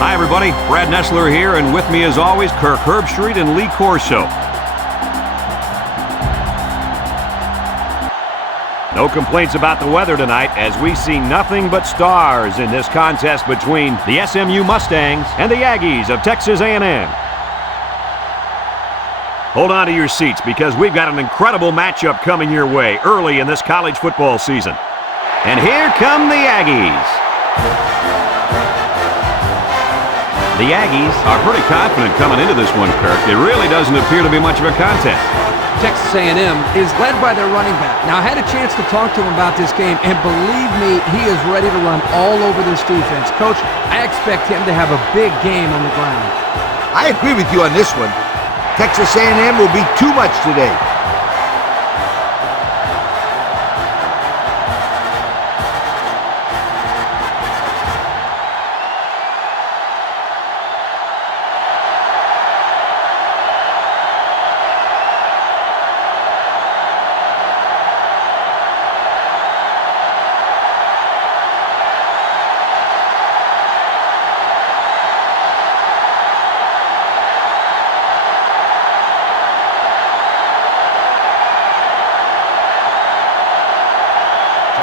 Hi, everybody. Brad Nessler here, and with me, as always, Kirk Herbstreit and Lee Corso. No complaints about the weather tonight, as we see nothing but stars in this contest between the SMU Mustangs and the Aggies of Texas A&M. Hold on to your seats, because we've got an incredible matchup coming your way early in this college football season. And here come the Aggies. The Aggies are pretty confident coming into this one, Kirk. It really doesn't appear to be much of a contest. Texas A&M is led by their running back. Now, I had a chance to talk to him about this game, and believe me, he is ready to run all over this defense. Coach, I expect him to have a big game on the ground. I agree with you on this one. Texas A&M will be too much today.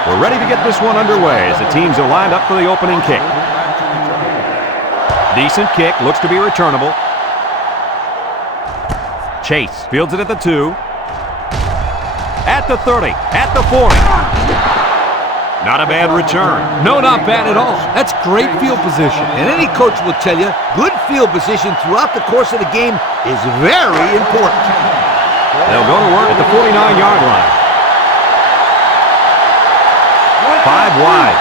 We're ready to get this one underway as the teams are lined up for the opening kick. Decent kick, looks to be returnable. Chase fields it at the 2. At the 30, at the 40. Not a bad return. No, not bad at all. That's great field position. And any coach will tell you, good field position throughout the course of the game is very important. They'll go to work at the 49-yard line. 5 wide.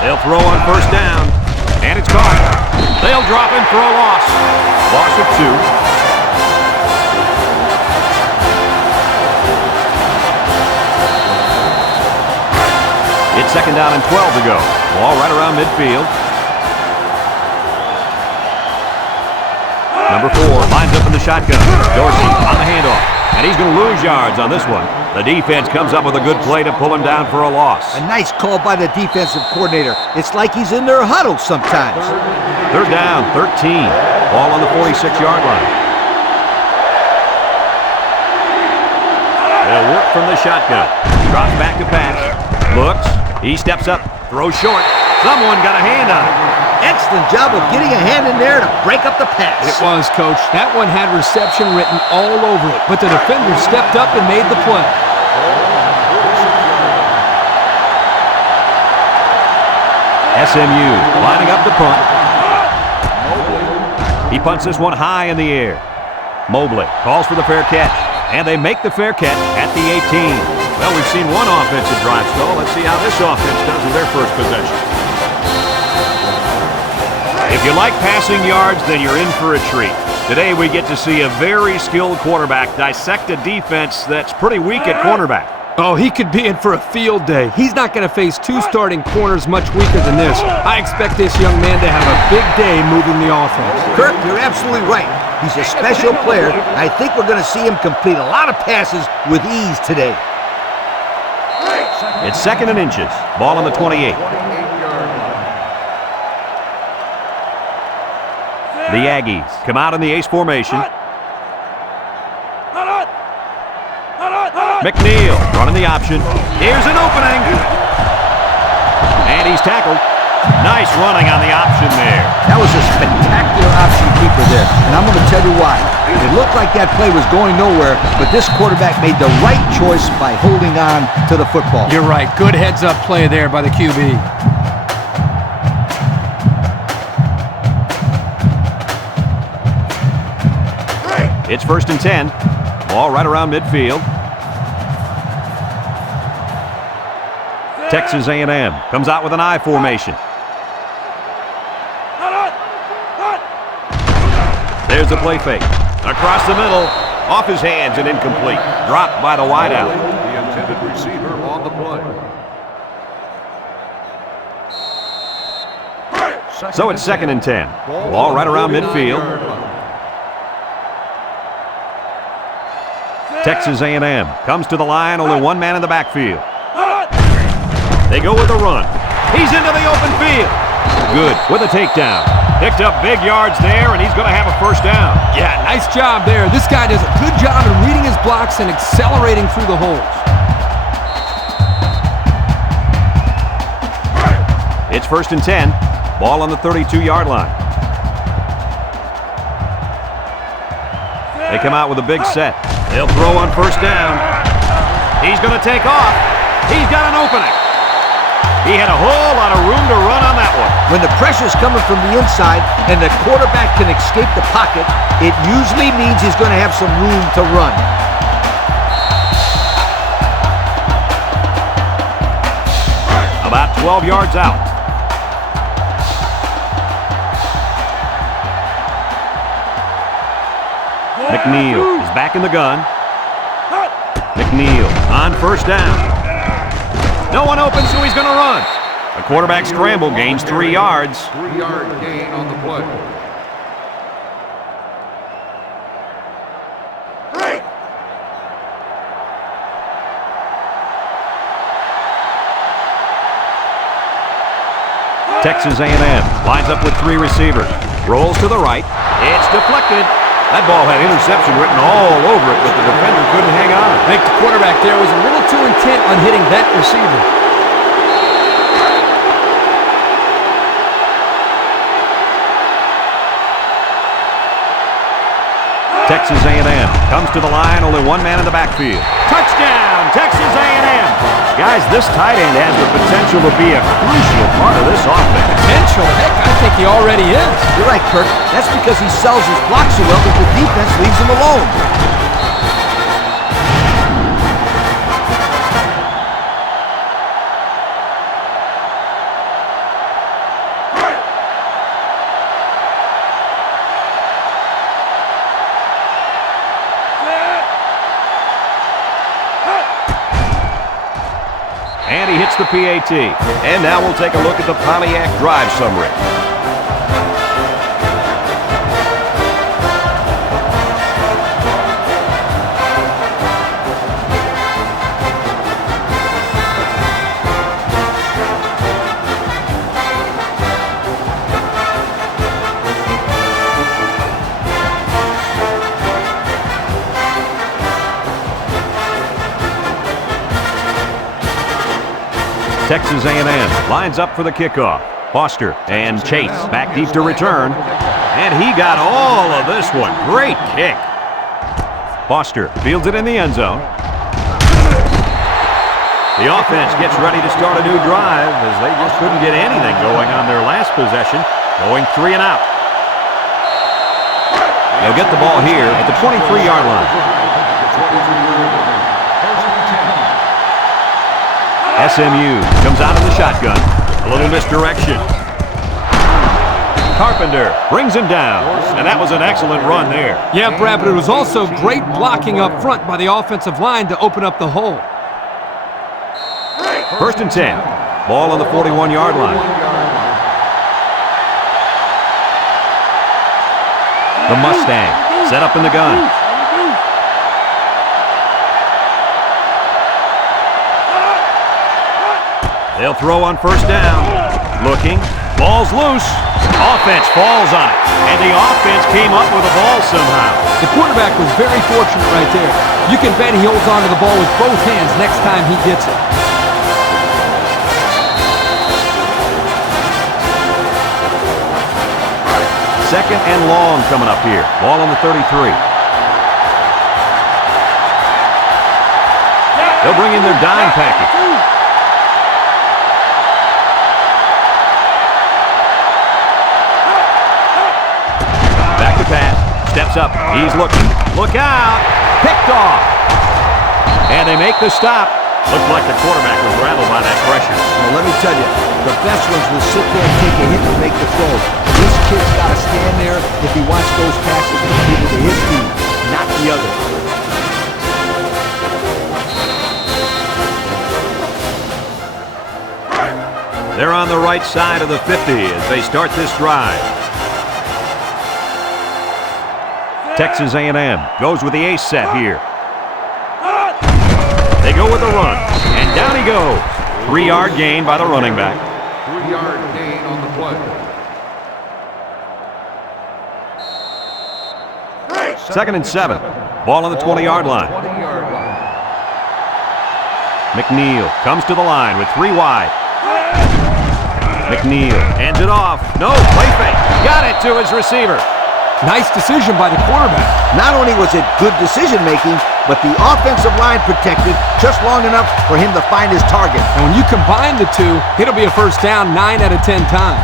They'll throw on first down, and it's caught. They'll drop him for a loss. Loss of 2. It's second down and 12 to go. Ball right around midfield. Number 4 lines up in the shotgun. Dorsey on the handoff, and he's going to lose yards on this one. The defense comes up with a good play to pull him down for a loss. A nice call by the defensive coordinator. It's like he's in their huddle sometimes. Third down, 13. Ball on the 46-yard line. They'll work from the shotgun. Drops back to pass. Looks. He steps up. Throws short. Someone got a hand on it. Excellent job of getting a hand in there to break up the pass. It was, Coach. That one had reception written all over it, but the defender stepped up and made the play. SMU lining up the punt. He punts this one high in the air. Mobley calls for the fair catch, and they make the fair catch at the 18. Well, we've seen one offensive drive stall. Let's see how this offense does with their first possession. If you like passing yards, then you're in for a treat. Today we get to see a very skilled quarterback dissect a defense that's pretty weak at cornerback. Oh, he could be in for a field day. He's not going to face 2 starting corners much weaker than this. I expect this young man to have a big day moving the offense. Kirk, you're absolutely right. He's a special player. I think we're going to see him complete a lot of passes with ease today. It's second and inches. Ball on the 28. The Aggies come out in the ace formation. McNeil running the option. Here's an opening. And he's tackled. Nice running on the option there. That was a spectacular option keeper there, and I'm going to tell you why. It looked like that play was going nowhere, but this quarterback made the right choice by holding on to the football. You're right. Good heads-up play there by the QB. It's first and 10. Ball right around midfield. Texas A&M comes out with an I formation. There's the play fake. Across the middle. Off his hands and incomplete. Dropped by the wideout. The intended receiver on the play. So it's second and 10. Ball right around midfield. Texas A&M comes to the line, only one man in the backfield. They go with a run. He's into the open field. Good with a takedown. Picked up big yards there, and he's going to have a first down. Yeah, nice job there. This guy does a good job in reading his blocks and accelerating through the holes. It's 1st and 10. Ball on the 32-yard line. They come out with a big set. They'll throw on 1st down. He's going to take off. He's got an opening. He had a whole lot of room to run on that one. When the pressure's coming from the inside and the quarterback can escape the pocket, it usually means he's going to have some room to run. About 12 yards out. McNeil is back in the gun. McNeil on 1st down. No one open, so he's going to run. The quarterback scramble gains 3 yards. 3-yard gain on the play. Texas A&M lines up with 3 receivers. Rolls to the right. It's deflected. That ball had interception written all over it, but the defender couldn't hang on. I think the quarterback there was a little too intent on hitting that receiver. Texas A&M comes to the line, only one man in the backfield. Touchdown, Texas A&M. Guys, this tight end has the potential to be a crucial part of this offense. Potential? Heck, I think he already is. You're right, Kirk. That's because he sells his blocks so well that the defense leaves him alone. And he hits the PAT. And now we'll take a look at the Pontiac drive summary. Texas A&M lines up for the kickoff. Foster and Chase back deep to return. And he got all of this one. Great kick. Foster fields it in the end zone. The offense gets ready to start a new drive as they just couldn't get anything going on their last possession, going 3 and out. They'll get the ball here at the 23-yard line. SMU comes out of the shotgun. A little misdirection. Carpenter brings him down. And that was an excellent run there. Yeah, Brad, but it was also great blocking up front by the offensive line to open up the hole. 1st and 10. Ball on the 41-yard line. The Mustang set up in the gun. They'll throw on 1st down. Looking. Ball's loose. Offense falls on it. And the offense came up with the ball somehow. The quarterback was very fortunate right there. You can bet he holds on to the ball with both hands next time he gets it. Second and long coming up here. Ball on the 33. They'll bring in their dime package. Pass, steps up, he's looking, look out, picked off, and they make the stop. Looked like the quarterback was rattled by that pressure. Well, let me tell you, the best ones will sit there and take a hit and make the throw. This kid's got to stand there if he wants those passes to be given to his team, not the other. They're on the right side of the 50 as they start this drive. Texas A&M goes with the ace set here. go with the run. And down he goes. 3-yard gain by the running back. 3-yard gain on the play. Second and 7. Ball on the 20-yard line. 20-yard line. McNeil comes to the line with 3 wide. McNeil hands it off. No, play fake. Got it to his receiver. Nice decision by the quarterback. Not only was it good decision-making, but the offensive line protected just long enough for him to find his target. And when you combine the two, it'll be a first down 9 out of 10 times.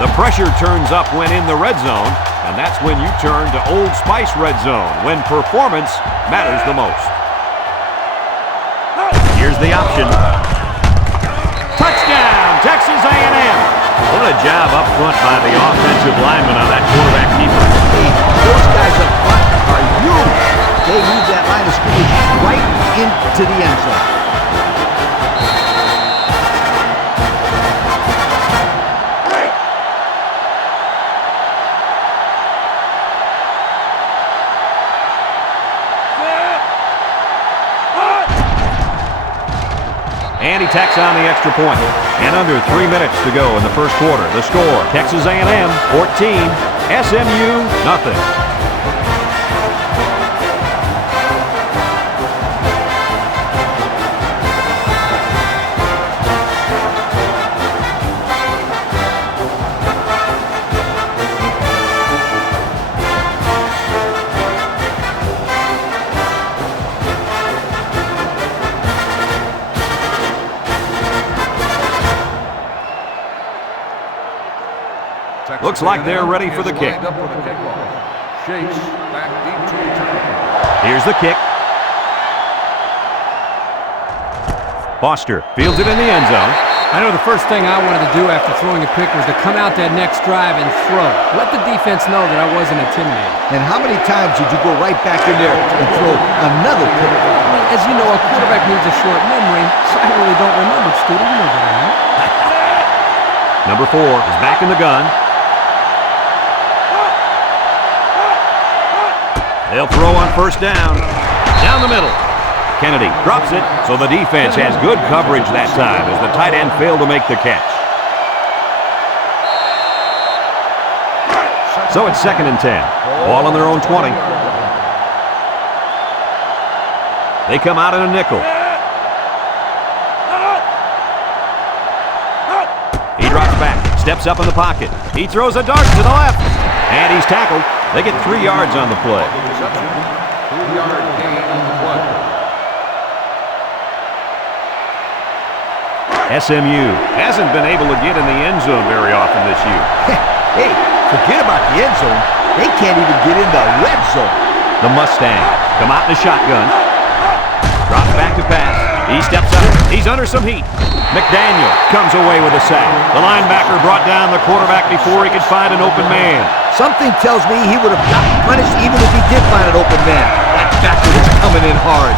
The pressure turns up when in the red zone, and that's when you turn to Old Spice Red Zone, when performance matters the most. Here's the option. Touchdown, Texas A&M. What a job up front by the offensive lineman on that quarterback keeper. Hey, those guys up front are huge. They moved that line of scrimmage right into the end zone. And he tacks on the extra point. And under 3 minutes to go in the first quarter. The score, Texas A&M 14, SMU nothing. Looks like they're ready for the kick. Chase back deep to return. Here's the kick. Foster fields it in the end zone. I know the first thing I wanted to do after throwing a pick was to come out that next drive and throw. Let the defense know that I wasn't intimidated. And how many times did you go right back in there and throw another pick? I mean, as you know, a quarterback needs a short memory, so I really don't remember, Scooter. You know that, right? Number 4 is back in the gun. They'll throw on first down. Down the middle. Kennedy drops it, so the defense has good coverage that time as the tight end failed to make the catch. So it's second and 10. Ball on their own 20. They come out in a nickel. He drops back, steps up in the pocket. He throws a dart to the left, and he's tackled. They get 3 yards on the play. 3-yard gain on the play. SMU hasn't been able to get in the end zone very often this year. Hey, forget about the end zone. They can't even get in the red zone. The Mustangs come out in the shotgun. Drops back to pass. He steps up. He's under some heat. McDaniel comes away with a sack. The linebacker brought down the quarterback before he could find an open man. Something tells me he would have gotten punished even if he did find an open man. That backward is coming in hard.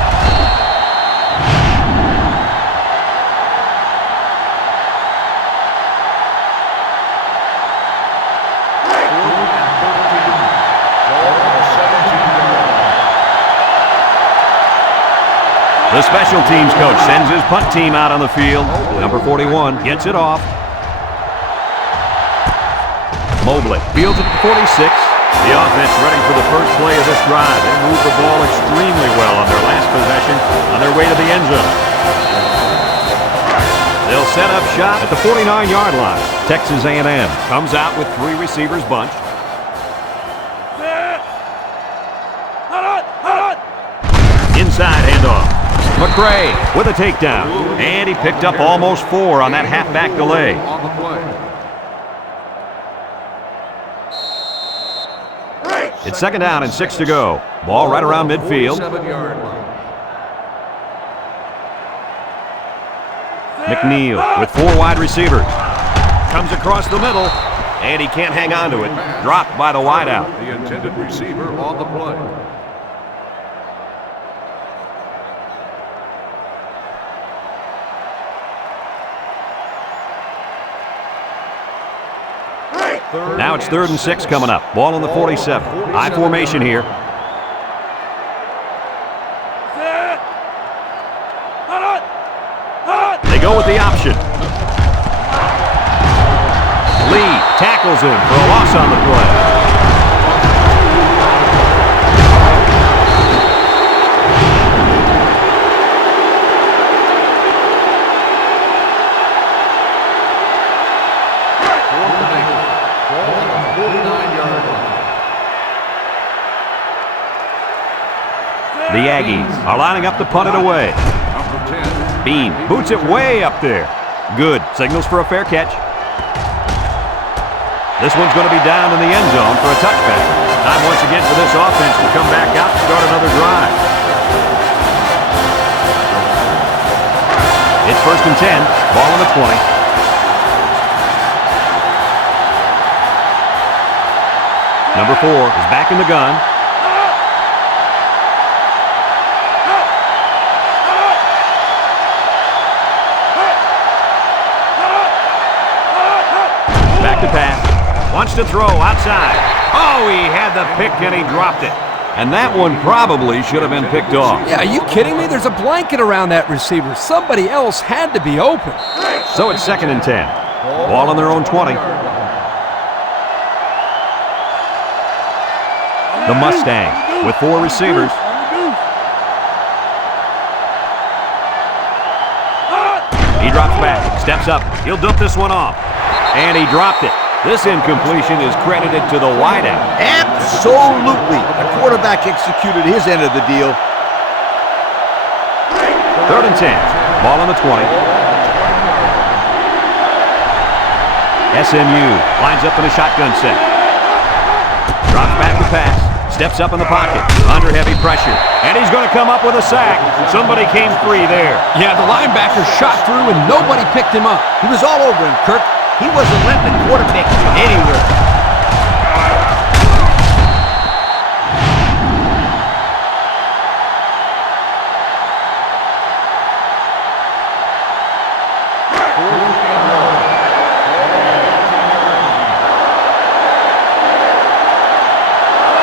The special teams coach sends his punt team out on the field. Number 41 gets it off. Mobley fields it at 46. The offense ready for the first play of this drive. They moved the ball extremely well on their last possession on their way to the end zone. They'll set up shop at the 49-yard line. Texas A&M comes out with 3 receivers bunched. Inside handoff. McRae with a takedown. And he picked up almost 4 on that halfback delay. On the play. It's second down and 6 to go. Ball right around midfield. 7-yard line. McNeil with 4 wide receivers. Comes across the middle, and he can't hang on to it. Dropped by the wideout. The intended receiver on the play. Now it's 3rd and 6 coming up. Ball on the 47. High formation here. interception. Lee tackles him for a loss on the play. The Aggies are lining up to punt it away. Bean boots it way up there. Good. Signals for a fair catch. This one's going to be down in the end zone for a touchback. Time once again for this offense to come back out and start another drive. It's 1st and 10. Ball on the 20. Number 4 is back in the gun. Back to pass. Wants to throw outside. Oh, he had the pick and he dropped it. And that one probably should have been picked off. Yeah, are you kidding me? There's a blanket around that receiver. Somebody else had to be open. So it's 2nd and 10. Ball on their own 20. The Mustangs with 4 receivers. He drops back, steps up. He'll dump this one off. And he dropped it. This incompletion is credited to the wideout. Absolutely. The quarterback executed his end of the deal. 3rd and 10. Ball on the 20. SMU lines up in a shotgun set. Drops back to pass. Steps up in the pocket. Under heavy pressure. And he's going to come up with a sack. Somebody came free there. Yeah, the linebacker shot through and nobody picked him up. He was all over him, Kirk. He wasn't letting the quarterback get anywhere.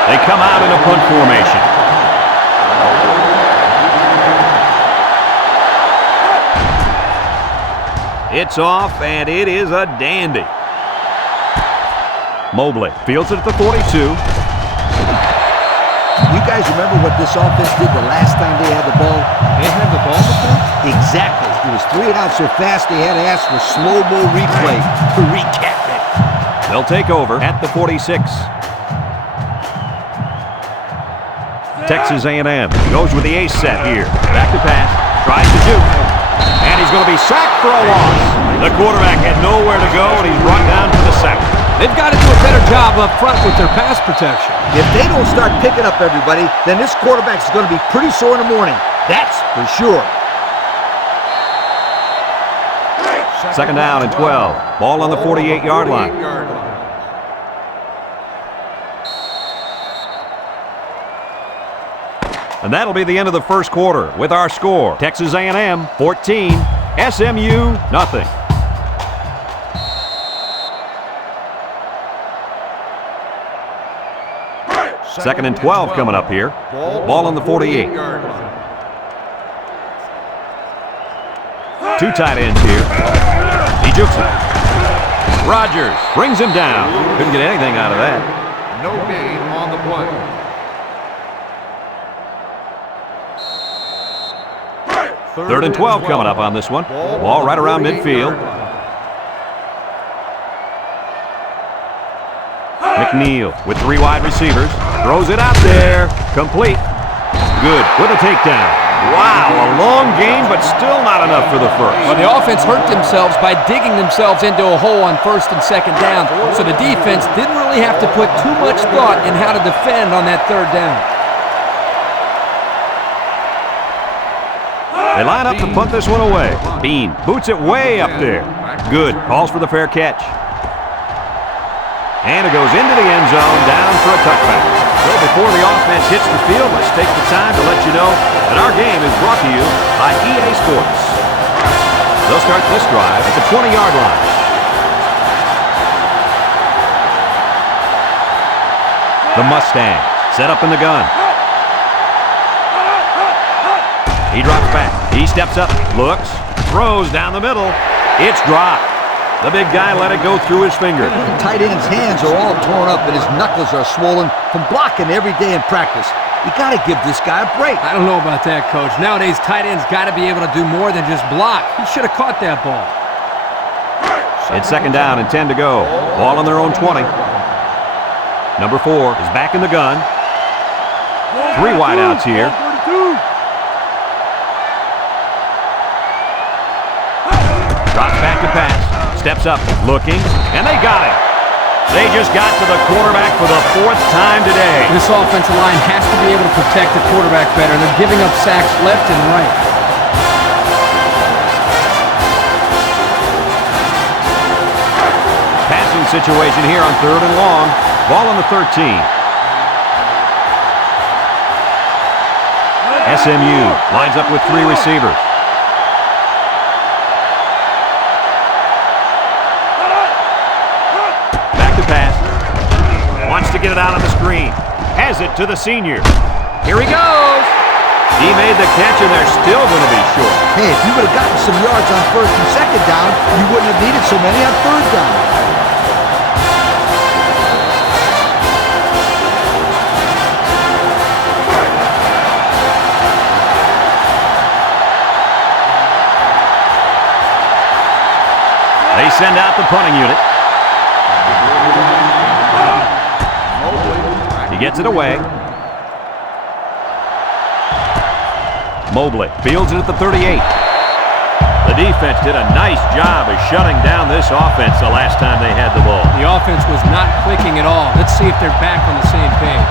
They come out in a punt formation. It's off, and it is a dandy. Mobley fields it at the 42. You guys remember what this offense did the last time they had the ball? They had the ball before? Exactly. It was 3 and out so fast they had to ask for slow-mo replay to recap it. They'll take over at the 46. Texas A&M goes with the ace set here. Back to pass. Tries to juke. And he's going to be sacked for a loss. The quarterback had nowhere to go, and he's brought down for the sack. They've got to do a better job up front with their pass protection. If they don't start picking up everybody, then this quarterback's going to be pretty sore in the morning. That's for sure. 2nd down and 12. Ball on the 48-yard line. And that'll be the end of the first quarter with our score. Texas A&M 14, SMU nothing. Second and 12 coming up here. Ball on the 48. 2 tight ends here. He jukes it. Rogers brings him down. Couldn't get anything out of that. No gain on the play. 3rd and 12 coming up on this one. Ball right around midfield. McNeil with 3 wide receivers. Throws it out there. Complete. Good with a takedown. Wow, a long game, but still not enough for the first. Well, the offense hurt themselves by digging themselves into a hole on 1st and 2nd down, so the defense didn't really have to put too much thought in how to defend on that 3rd down. They line up to punt this one away. Bean boots it way up there. Good. Calls for the fair catch. And it goes into the end zone, down for a touchback. Well, before the offense hits the field, let's take the time to let you know that our game is brought to you by EA Sports. They'll start this drive at the 20-yard line. The Mustang set up in the gun. He drops back. He steps up, looks, throws down the middle. It's dropped. The big guy let it go through his finger. The tight end's hands are all torn up and his knuckles are swollen from blocking every day in practice. You got to give this guy a break. I don't know about that, Coach. Nowadays, tight ends got to be able to do more than just block. He should have caught that ball. It's second down and 10 to go. Ball on their own 20. Number 4 is back in the gun. 3 wideouts here. Drops back to pass. Steps up, looking, and they got it. They just got to the quarterback for the 4th time today. This offensive line has to be able to protect the quarterback better. They're giving up sacks left and right. Passing situation here on 3rd and long. Ball on the 13. SMU lines up with 3 receivers. To get it out on the screen. Has it to the senior. Here he goes. He made the catch, and they're still going to be short. Hey, if you would have gotten some yards on 1st and 2nd down, you wouldn't have needed so many on 3rd down. They send out the punting unit. He gets it away. Mobley fields it at the 38. The defense did a nice job of shutting down this offense the last time they had the ball. The offense was not clicking at all. Let's see if they're back on the same page.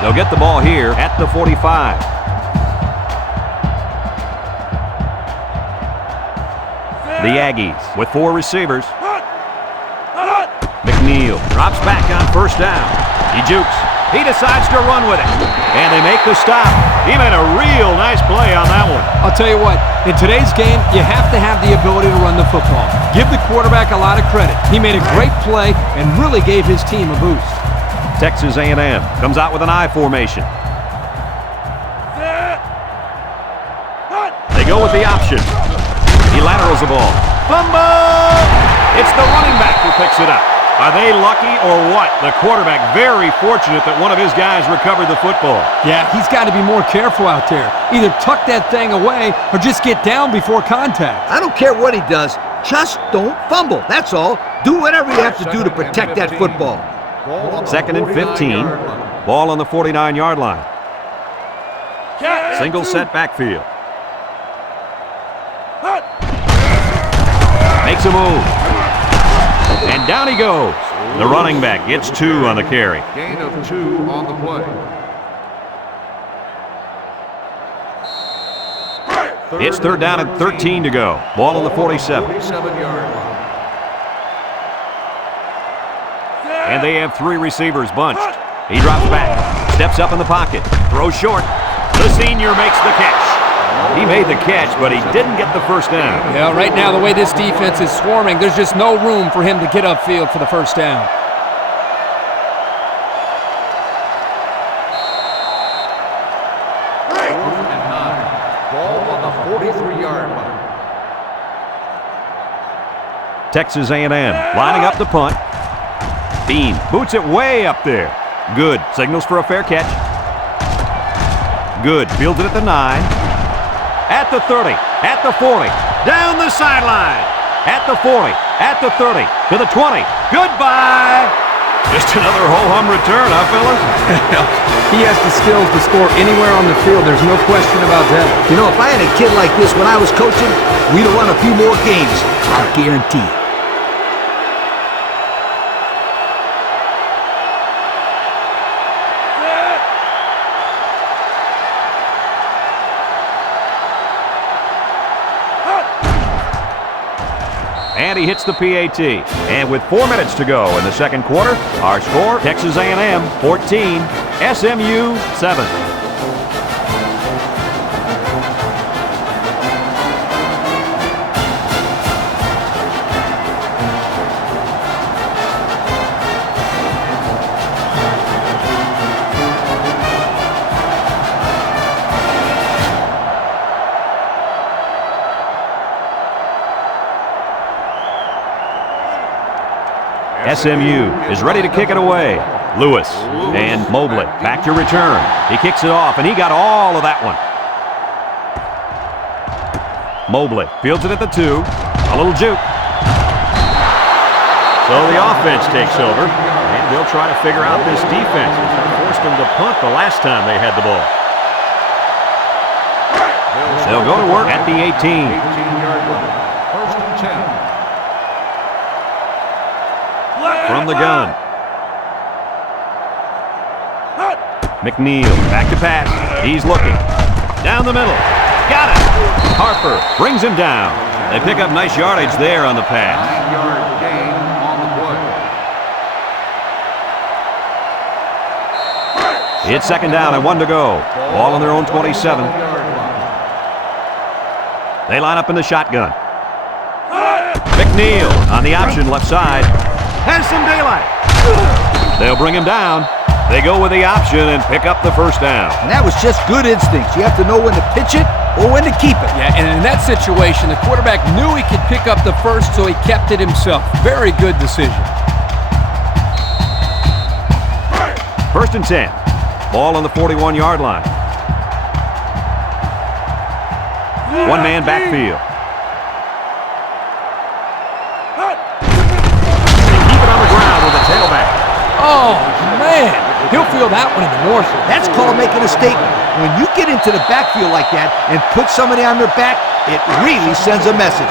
They'll get the ball here at the 45. The Aggies with 4 receivers. McNeil drops back on 1st down. He jukes. He decides to run with it. And they make the stop. He made a real nice play on that one. I'll tell you what, in today's game, you have to have the ability to run the football. Give the quarterback a lot of credit. He made a great play and really gave his team a boost. Texas A&M comes out with an I formation. They go with the option. He laterals the ball. Fumble! It's the running back who picks it up. Are they lucky or what? The quarterback very fortunate that one of his guys recovered the football. Yeah, he's got to be more careful out there. Either tuck that thing away or just get down before contact. I don't care what he does. Just don't fumble. That's all. Do whatever you have to do to protect that football. 2nd and 15. Ball on the 49-yard line. Single set backfield. Makes a move. And down he goes. The running back gets 2 on the carry. Gain of 2 on the play. It's 3rd down and 13 to go. Ball on the 47. 47-yard line. And they have 3 receivers bunched. He drops back. Steps up in the pocket. Throws short. The senior makes the catch. He made the catch, but he didn't get the 1st down. Yeah, right now, the way this defense is swarming, there's just no room for him to get upfield for the 1st down. Ball on the 43-yard line. Texas A&M lining up the punt. Bean boots it way up there. Good. Signals for a fair catch. Good. Fields it at the 9. At the 30. At the 40. Down the sideline. At the 40. At the 30. To the 20. Goodbye. Just another ho-hum return, huh, fellas? He has the skills to score anywhere on the field. There's no question about that. You know, if I had a kid like this when I was coaching, we'd have won a few more games. I'll guarantee it. And he hits the PAT. And with 4 minutes to go in the 2nd quarter, our score, Texas A&M 14, SMU 7. SMU is ready to kick it away. Lewis and Mobley back to return. He kicks it off, and he got all of that one. Mobley fields it at the 2. A little juke. So the offense takes over, and they'll try to figure out this defense. They forced them to punt the last time they had the ball. They'll go to work at the 18. 18-yard line. First and 10. From the gun. McNeil back to pass. He's looking. Down the middle. Got it. Harper brings him down. They pick up nice yardage there on the pass. 9-yard gain on the play. It's second down and 1 to go. Ball on their own 27. They line up in the shotgun. McNeil on the option left side. Has some daylight. They'll bring him down. They go with the option and pick up the first down. And that was just good instincts. You have to know when to pitch it or when to keep it. Yeah, and in that situation, the quarterback knew he could pick up the first, so he kept it himself. Very good decision. First and 10. Ball on the 41-yard line. One-man backfield. They keep it on the ground with a tailback. Oh, man. He'll feel that one in the morsel. That's called making a statement. When you get into the backfield like that and put somebody on their back, it really sends a message.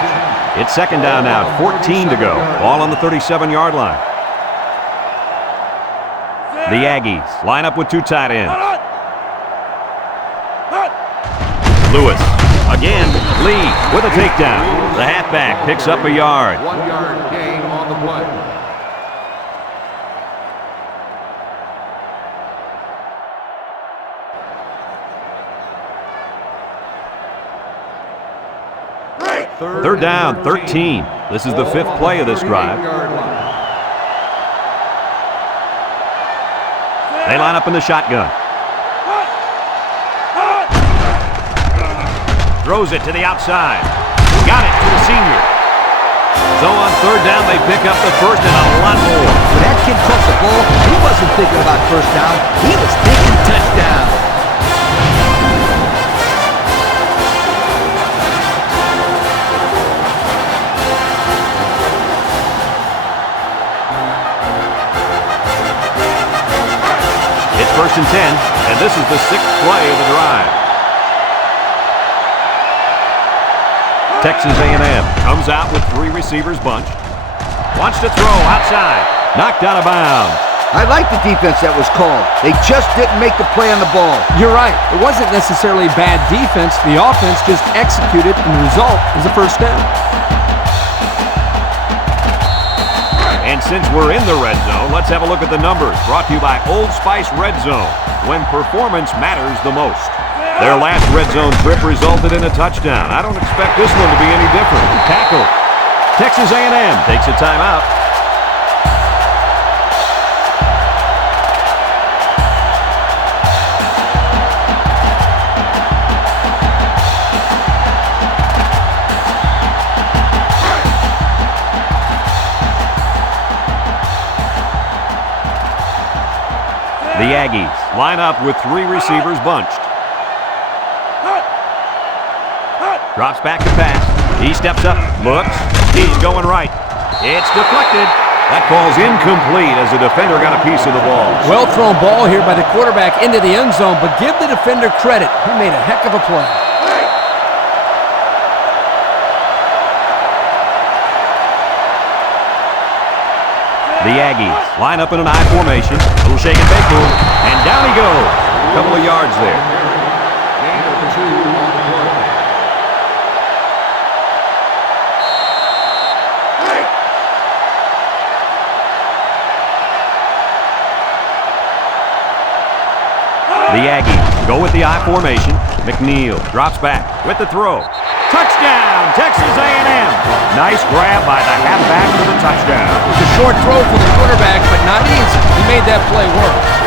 It's second down now, 14 to go. Ball on the 37-yard line. The Aggies line up with 2 tight ends. Lewis again, Lee with a takedown. The halfback picks up a yard. 1-yard gain on the play. Third down, 13. This is the 5th play of this drive. They line up in the shotgun. Throws it to the outside. Got it to the senior. So on third down, they pick up the first and a lot more. When that kid caught the ball, he wasn't thinking about first down. He was thinking touchdown. First and 10, and this is the 6th play of the drive. Texas A&M comes out with 3 receivers bunched. Wants to throw outside. Knocked out of bounds. I like the defense that was called. They just didn't make the play on the ball. You're right. It wasn't necessarily bad defense. The offense just executed, and the result is a first down. And since we're in the red zone, let's have a look at the numbers. Brought to you by Old Spice Red Zone, when performance matters the most. Their last red zone trip resulted in a touchdown. I don't expect this one to be any different. Tackle. Texas A&M takes a timeout. The Aggies line up with 3 receivers bunched. Drops back to pass. He steps up, looks. He's going right. It's deflected. That ball's incomplete as the defender got a piece of the ball. Well thrown ball here by the quarterback into the end zone, but give the defender credit. He made a heck of a play. The Aggies line up in an I formation. A little shake and bake move. And down he goes. A couple of yards there. Gain of 2 on the play. The Aggies go with the I formation. McNeil drops back with the throw. Touchdown, Texas A&M. Nice grab by the halfback for the touchdown. It was a short throw for the quarterback, but not easy. He made that play work.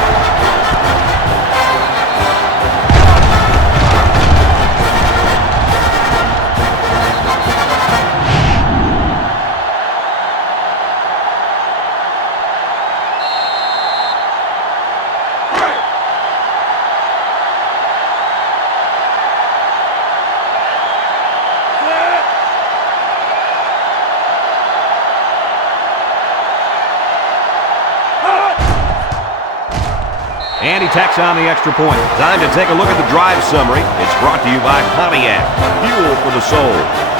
And he tacks on the extra point. Time to take a look at the drive summary. It's brought to you by Pontiac, fuel for the soul.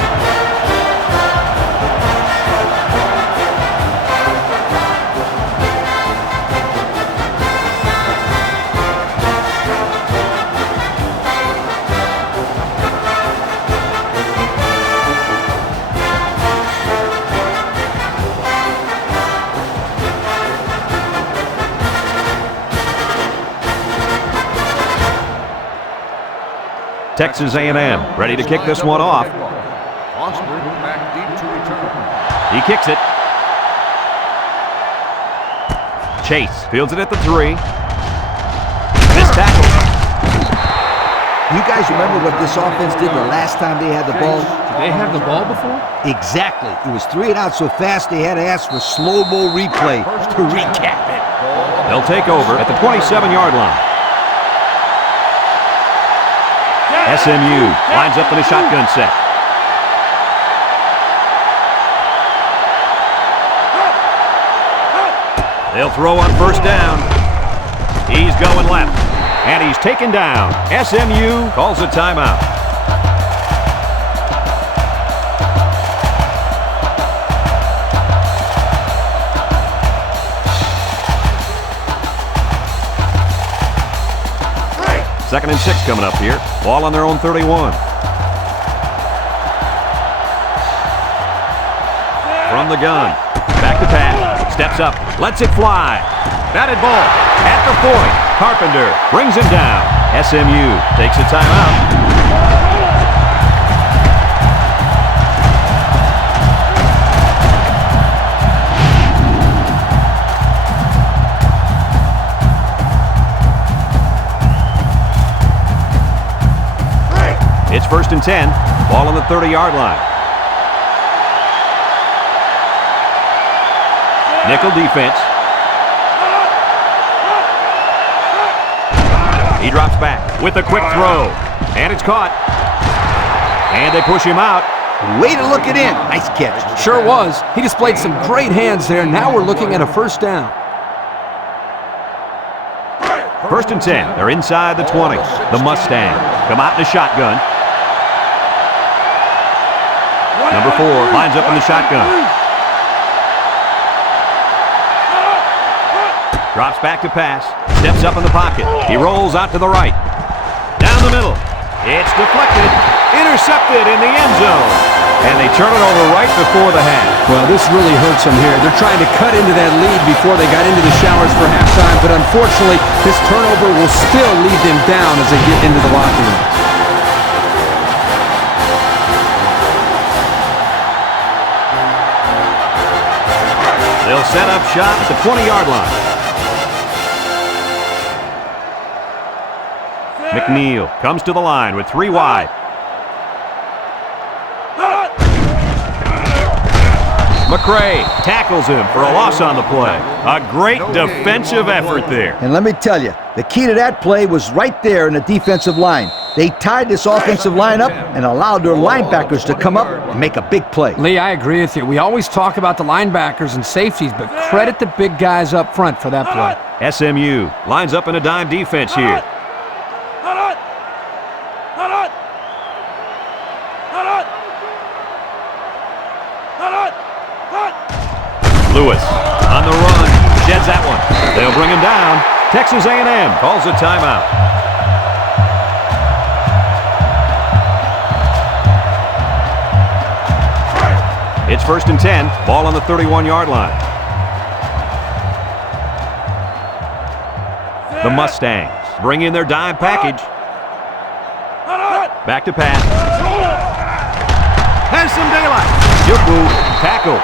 Texas A&M ready to kick this one off. Foster back deep to return. He kicks it. Chase fields it at the 3. Missed tackle. You guys remember what this offense did the last time they had the ball? Did they have the ball before? Exactly. It was 3 and out so fast they had to ask for slow-mo replay to recap it. They'll take over at the 27-yard line. SMU lines up in a shotgun set. They'll throw on first down. He's going left. And he's taken down. SMU calls a timeout. Second and 6 coming up here. Ball on their own 31. From the gun. Back to pass. Steps up. Lets it fly. Batted ball. At the 40. Carpenter brings him down. SMU takes a timeout. It's first and 10. Ball on the 30-yard line. Nickel defense. He drops back with a quick throw. And it's caught. And they push him out. Way to look it in. Nice catch. Sure was. He displayed some great hands there. Now we're looking at a first down. First and 10. They're inside the 20. The Mustangs come out in a shotgun. Number 4 lines up in the shotgun. Drops back to pass. Steps up in the pocket. He rolls out to the right. Down the middle. It's deflected. Intercepted in the end zone. And they turn it over right before the half. Well, this really hurts them here. They're trying to cut into that lead before they got into the showers for halftime, but unfortunately, this turnover will still lead them down as they get into the locker room. They'll set up shop at the 20-yard line. McNeil comes to the line with 3 wide. McCray tackles him for a loss on the play. A great defensive effort there. And let me tell you, the key to that play was right there in the defensive line. They tied this offensive line up and allowed their linebackers to come up and make a big play. Lee, I agree with you. We always talk about the linebackers and safeties, but credit the big guys up front for that play. SMU lines up in a dime defense here. Lewis on the run, sheds that one. They'll bring him down. Texas A&M calls a timeout. It's first and 10, ball on the 31-yard line. The Mustangs bring in their dime package. Back to pass. Has some daylight. Yuku tackle.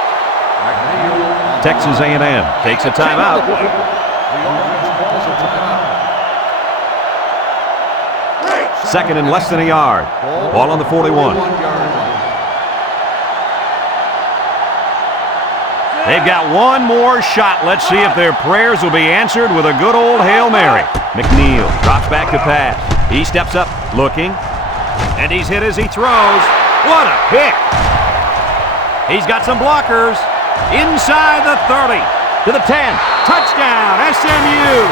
Texas A&M takes a timeout. Second and less than a yard. Ball on the 41. They've got one more shot. Let's see if their prayers will be answered with a good old Hail Mary. McNeil drops back to pass. He steps up, looking, and he's hit as he throws. What a pick! He's got some blockers. Inside the 30, to the 10. Touchdown, SMU!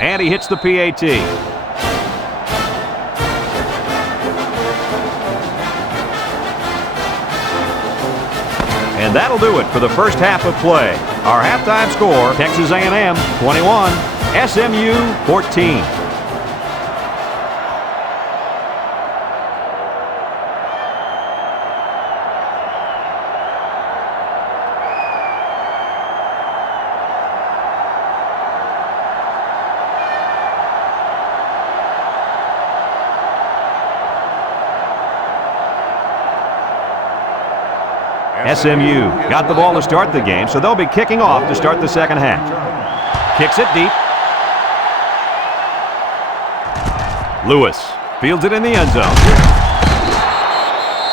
And he hits the PAT. And that'll do it for the first half of play. Our halftime score, Texas A&M 21, SMU 14. SMU got the ball to start the game, so they'll be kicking off to start the second half. Kicks it deep. Lewis fields it in the end zone.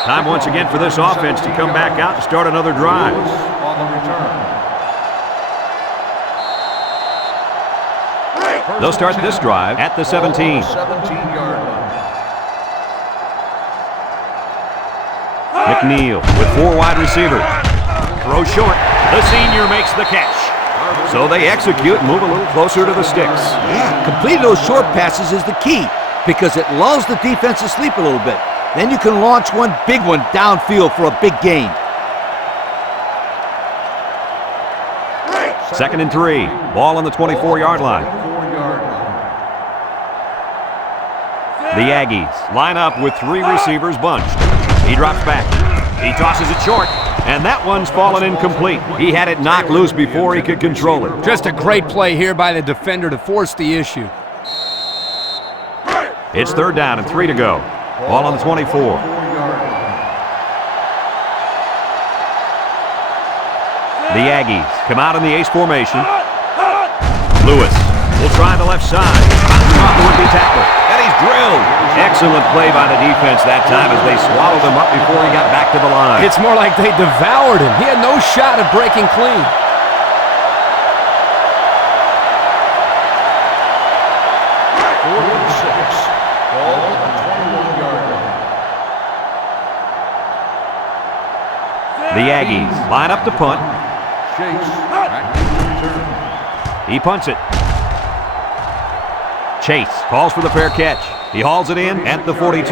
Time once again for this offense to come back out and start another drive. They'll start this drive at the 17. 17-yard line. McNeil with 4 wide receivers. Throw short. The senior makes the catch. So they execute and move a little closer to the sticks. Yeah, completing those short passes is the key because it lulls the defense to sleep a little bit. Then you can launch one big one downfield for a big gain. 2nd and 3. Ball on the 24-yard line. The Aggies line up with 3 receivers bunched. He drops back. He tosses it short. And that one's fallen incomplete. He had it knocked loose before he could control it. Just a great play here by the defender to force the issue. It's 3rd down and 3 to go. Ball on the 24. The Aggies come out in the ace formation. Lewis will try the left side. Would-be tackle. And he's drilled. Excellent play by the defense that time as they swallowed him up before he got back to the line. It's more like they devoured him. He had no shot at breaking clean. The Aggies line up to punt. He punts it. Chase calls for the fair catch. He hauls it in at the 42.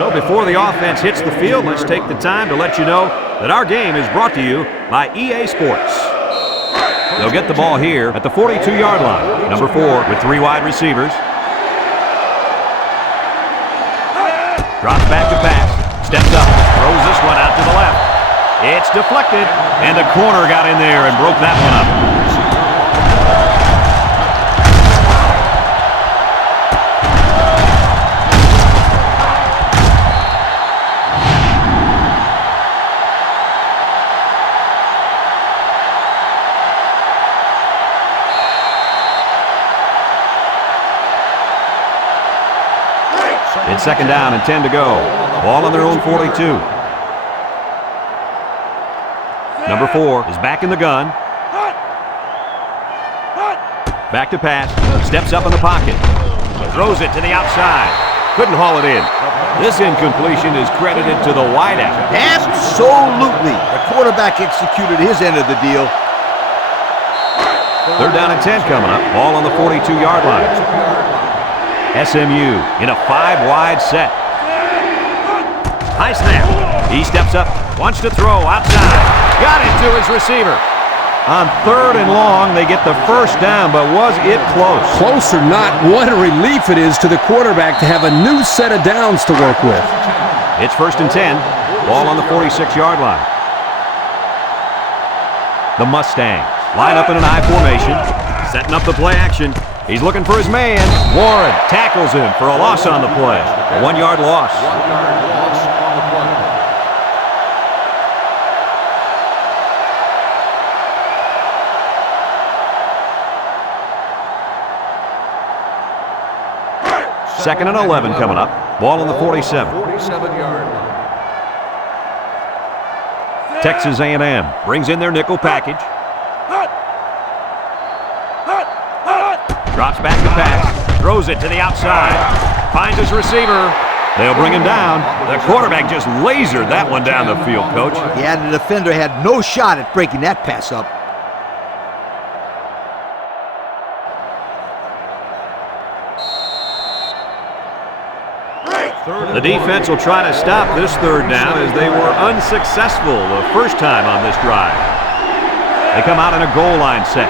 So before the offense hits the field, let's take the time to let you know that our game is brought to you by EA Sports. They'll get the ball here at the 42-yard line. Number 4 with 3 wide receivers. Drops back to pass. Steps up. Throws this one out to the left. It's deflected, and the corner got in there and broke that one up. It's 2nd down and 10 to go. Ball on their own 42. Number 4 is back in the gun. Back to pass. Steps up in the pocket. Throws it to the outside. Couldn't haul it in. This incompletion is credited to the wideout. Absolutely. The quarterback executed his end of the deal. 3rd down and 10 coming up. Ball on the 42-yard line. SMU in a 5-wide set. High snap. He steps up, wants to throw outside. Got it to his receiver. On 3rd and long, they get the first down, but was it close? Close or not, what a relief it is to the quarterback to have a new set of downs to work with. It's 1st and 10. Ball on the 46-yard line. The Mustangs line up in an I formation, setting up the play action. He's looking for his man. Warren tackles him for a loss on the play. A 1-yard loss. 1-yard loss on the play. Second and 11 coming up. Ball on the 47. 47-yard line. Texas A&M brings in their nickel package. Drops back to pass. Throws it to the outside. Finds his receiver. They'll bring him down. The quarterback just lasered that one down the field, Coach. Yeah, the defender had no shot at breaking that pass up. The defense will try to stop this third down as they were unsuccessful the first time on this drive. They come out in a goal line set.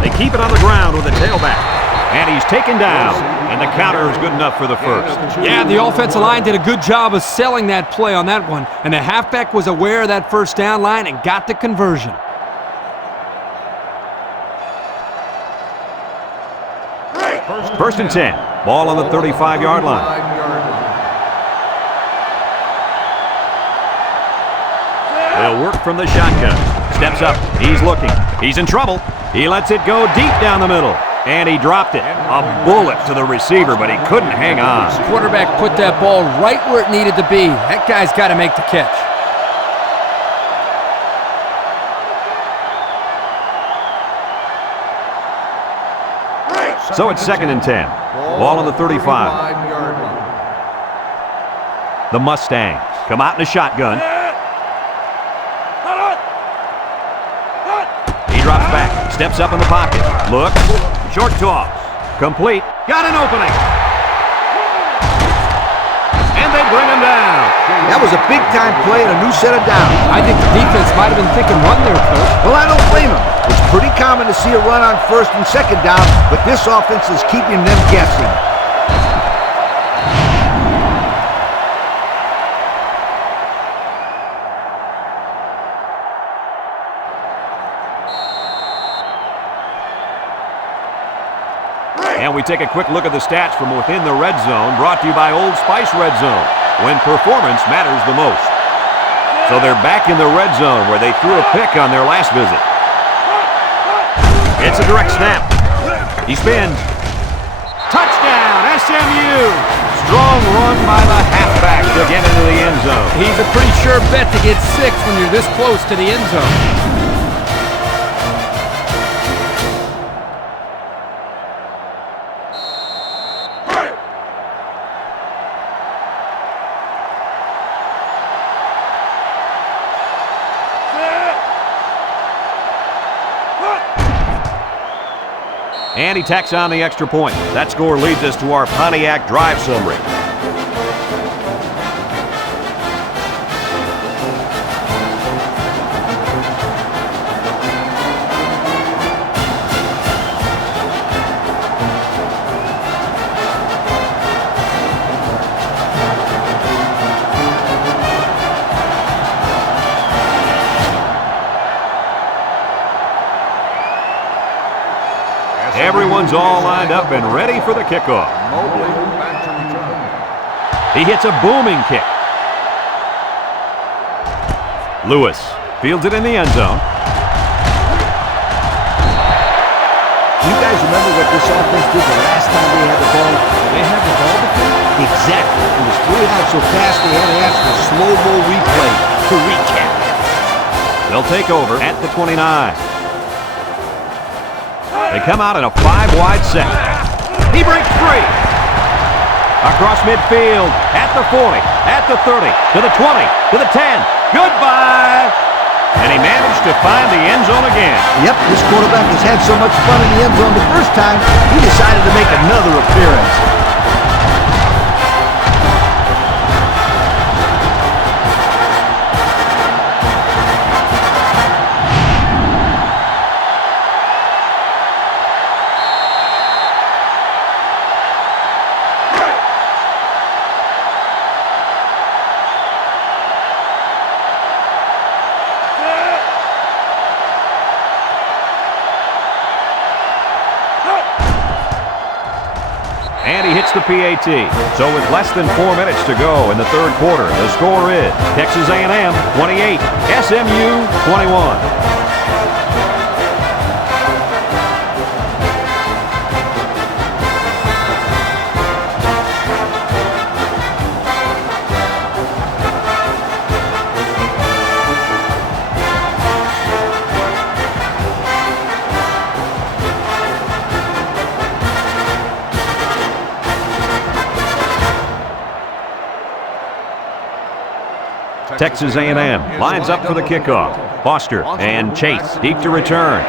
They keep it on the ground with the tailback. And he's taken down, and the counter is good enough for the first. Yeah, the offensive line did a good job of selling that play on that one, and the halfback was aware of that first down line and got the conversion. First and 10. Ball on the 35-yard line. They'll work from the shotgun. Steps up. He's looking. He's in trouble. He lets it go deep down the middle. And he dropped it. A bullet to the receiver, but he couldn't hang on. The quarterback put that ball right where it needed to be. That guy's got to make the catch. So it's second and 10. Ball on the 35. The Mustangs come out in a shotgun. He drops back, steps up in the pocket, looks, short toss, complete, got an opening. And they bring him down. That was a big-time play and a new set of downs. I think the defense might have been thinking run there, Coach. Well, I don't blame him. It's pretty common to see a run on first and second down, but this offense is keeping them guessing. And we take a quick look at the stats from within the red zone, brought to you by Old Spice Red Zone, when performance matters the most. So they're back in the red zone where they threw a pick on their last visit. It's a direct snap. He spins. Touchdown, SMU! Strong run by the halfback to get into the end zone. He's a pretty sure bet to get 6 when you're this close to the end zone. And he tacks on the extra point. That score leads us to our Pontiac drive summary. Everyone's all lined up and ready for the kickoff. He hits a booming kick. Lewis fields it in the end zone. You guys remember what this offense did the last time they had the ball? They had the ball before? Exactly. It was threw out so fast they had to ask for a slow-mo replay to recap. They'll take over at the 29. They come out in a 5-wide set. He breaks free. Across midfield, at the 40, at the 30, to the 20, to the 10. Goodbye. And he managed to find the end zone again. Yep, this quarterback has had so much fun in the end zone the first time, he decided to make another appearance. And he hits the PAT. So with less than 4 minutes to go in the third quarter, the score is Texas A&M 28, SMU 21. Texas A&M lines up for the kickoff. Foster and Chase deep to return.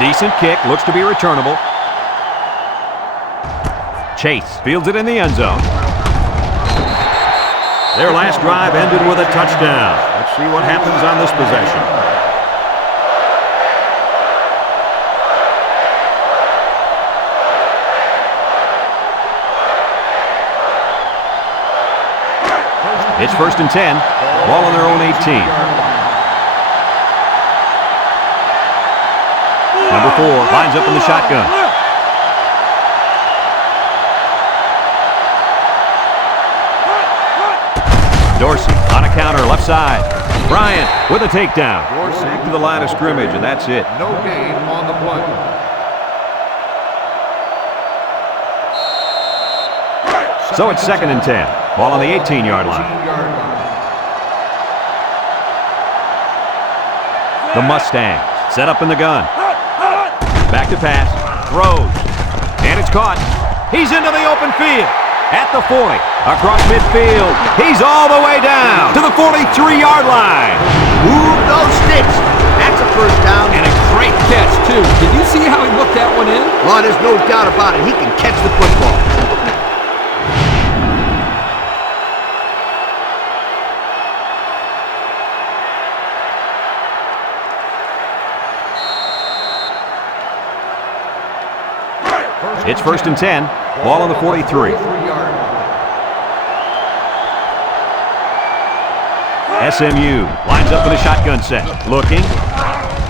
Decent kick, looks to be returnable. Chase fields it in the end zone. Their last drive ended with a touchdown. Let's see what happens on this possession. It's 1st and 10. Ball on their own 18. Number 4 lines up in the shotgun. Dorsey on a counter, left side. Bryant with a takedown. Back to the line of scrimmage, and that's it. No gain on the play. So it's 2nd and 10. Ball on the 18-yard line. The Mustangs set up in the gun. Back to pass. Throws. And it's caught. He's into the open field. At the 40. Across midfield. He's all the way down to the 43-yard line. Move those sticks. That's a first down. And a great catch, too. Did you see how he looked that one in? Well, there's no doubt about it. He can catch the football. It's 1st and 10. Ball on the 43. SMU lines up in a shotgun set. Looking.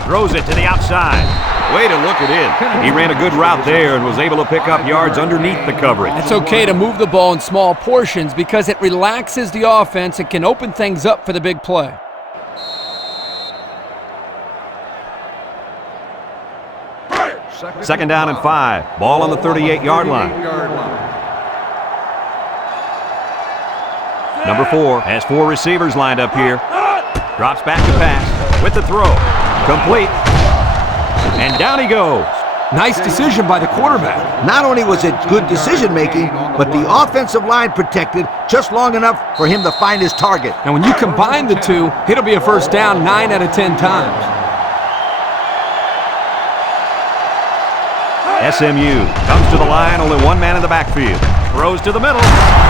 Throws it to the outside. Way to look it in. He ran a good route there and was able to pick up yards underneath the coverage. It's okay to move the ball in small portions because it relaxes the offense and can open things up for the big play. Second down and 5. Ball on the 38-yard line. Number 4 has 4 receivers lined up here. Drops back to pass with the throw. Complete. And down he goes. Nice decision by the quarterback. Not only was it good decision-making, but the offensive line protected just long enough for him to find his target. And when you combine the two, it'll be a first down 9 out of 10 times. SMU comes to the line, only one man in the backfield. Throws to the middle.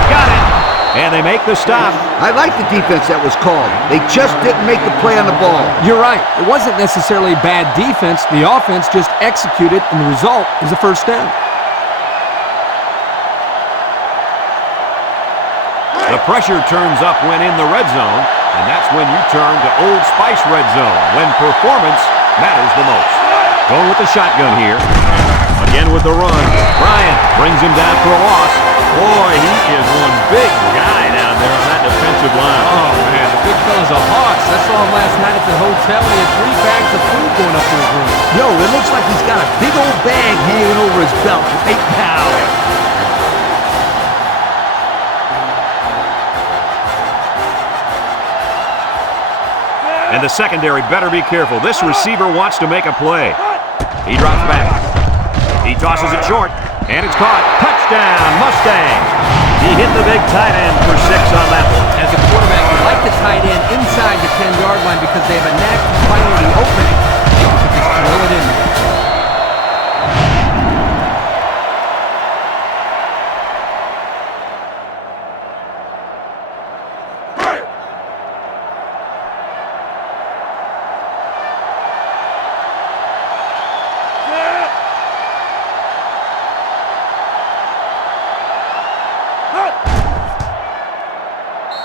Got it. And they make the stop. I like the defense that was called. They just didn't make the play on the ball. You're right. It wasn't necessarily bad defense. The offense just executed, and the result is a first down. The pressure turns up when in the red zone, and that's when you turn to Old Spice red zone, when performance matters the most. Going with the shotgun here. Again with the run. Bryant brings him down for a loss. Boy, he is one big guy down there on that defensive line. Oh, man, the big fella's a hoss. I saw him last night at the hotel. He had 3 bags of food going up to his room. Yo, it looks like he's got a big old bag hanging over his belt. Hey, pal. And the secondary better be careful. This receiver wants to make a play. He drops back. He tosses it short, and it's caught. Touchdown, Mustang. He hit the big tight end for 6 on that one. As a quarterback, you like the tight end inside the 10-yard line because they have a knack for finding the opening. They can just drill it in there.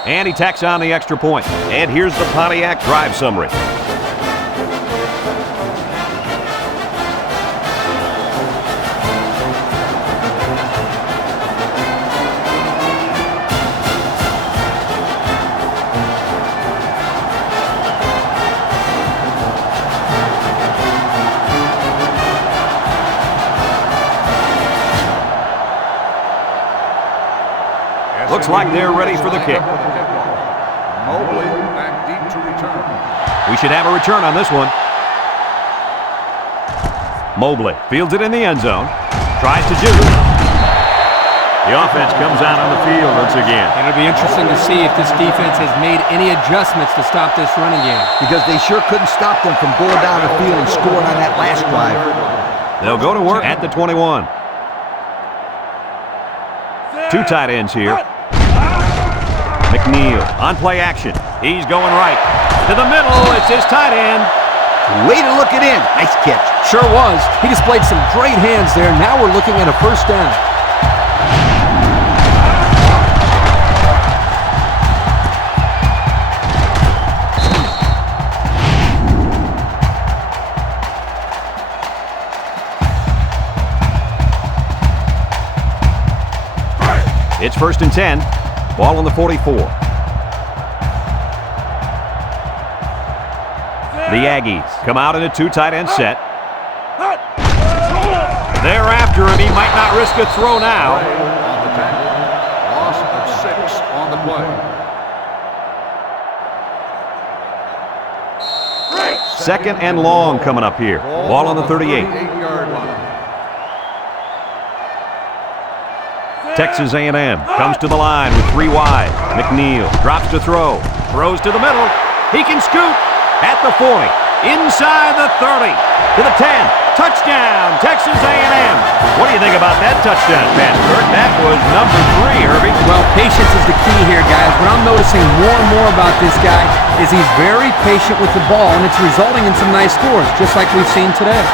And he tacks on the extra point. And here's the Pontiac drive summary. Looks like they're ready for the kick. Mobley back deep to return. We should have a return on this one. Mobley fields it in the end zone. Tries to juke. The offense comes out on the field once again. It'll be interesting to see if this defense has made any adjustments to stop this running game. Because they sure couldn't stop them from going down the field and scoring on that last drive. They'll go to work at the 21. Two tight ends here. McNeil on play action. He's going right. To the middle. It's his tight end. Way to look it in. Nice catch. Sure was. He displayed some great hands there. Now we're looking at a first down. It's 1st and 10. Ball on the 44. The Aggies come out in a two tight end set. They're after him. He might not risk a throw now. On the tackle. Loss of 6 on the play. Second and long coming up here. Ball on the 38. 38-yard line. Texas A&M comes to the line with 3 wide. McNeil drops to throw. Throws to the middle. He can scoot at the 40. Inside the 30. To the 10. Touchdown, Texas A&M. What do you think about that touchdown pass, Kirk? That was number 3, Herbie. Well, patience is the key here, guys. What I'm noticing more and more about this guy is he's very patient with the ball, and it's resulting in some nice scores, just like we've seen today.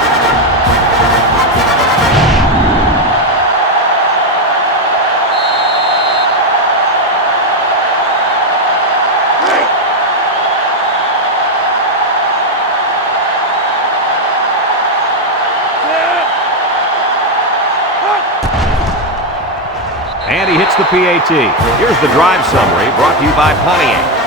And he hits the PAT. Here's the drive summary brought to you by Pontiac.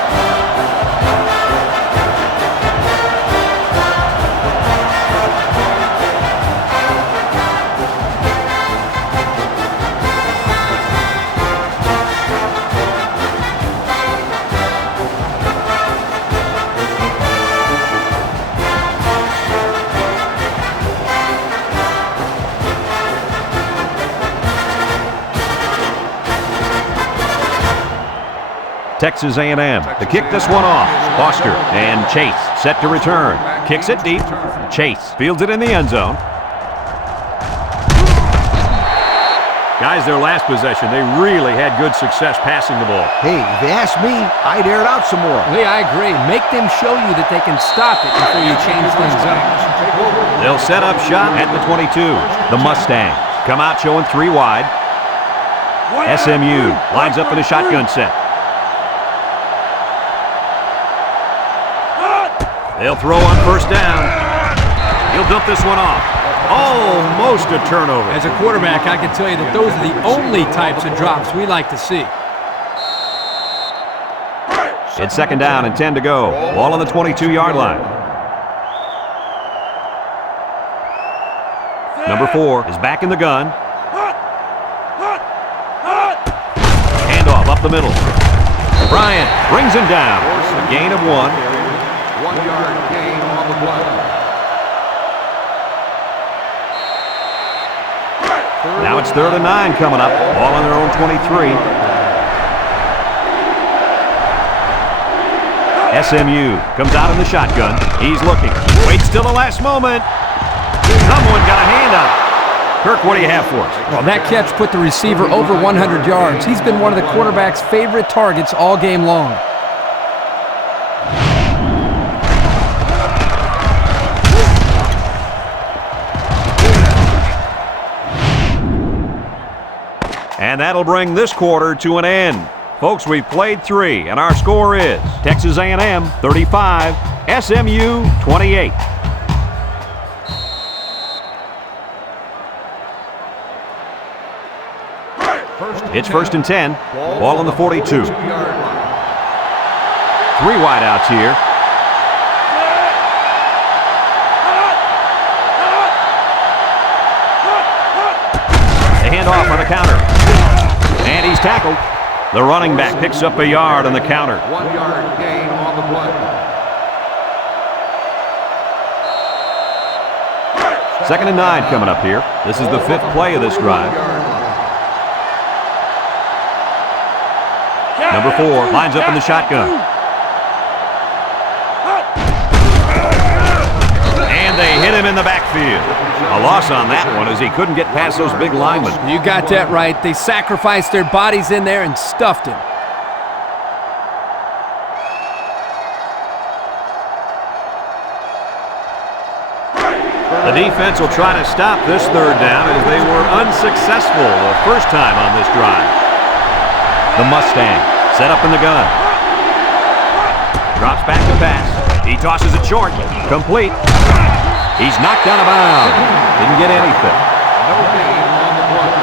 Texas A&M to kick this one off. Foster and Chase set to return. Kicks it deep. Chase fields it in the end zone. Guys, their last possession, they really had good success passing the ball. Hey, if you ask me, I'd air it out some more. Lee, I agree. Make them show you that they can stop it before you change things up. They'll set up shop at the 22. The Mustangs come out showing 3 wide. SMU lines up in a shotgun set. They'll throw on first down. He'll dump this one off. Almost a turnover. As a quarterback, I can tell you that those are the only types of drops we like to see. It's 2nd down and 10 to go. Ball on the 22-yard line. Number 4 is back in the gun. Handoff up the middle. Bryant brings him down. A gain of 1. 1-yard gain on the play. Now it's 3rd and 9 coming up. Ball on their own 23. SMU comes out in the shotgun. He's looking. Waits till the last moment. Someone got a hand on it. Kirk, what do you have for us? Well, that catch put the receiver over 100 yards. He's been one of the quarterback's favorite targets all game long. And that'll bring this quarter to an end. Folks, we've played 3, and our score is Texas A&M 35, SMU 28. It's 1st and 10. Ball on the 42. 3 wide outs here. They hand off on the counter. And he's tackled. The running back picks up a yard on the counter. 1-yard gain on the play. 2nd and 9 coming up here. This is the 5th play of this drive. Number 4 lines up in the shotgun. And they hit him in the backfield. A loss on that one as he couldn't get past those big linemen. You got that right. They sacrificed their bodies in there and stuffed him. The defense will try to stop this third down as they were unsuccessful the first time on this drive. The Mustang set up in the gun. Drops back to pass. He tosses it short. Complete. He's knocked out of bounds. Didn't get anything. No gain on the play.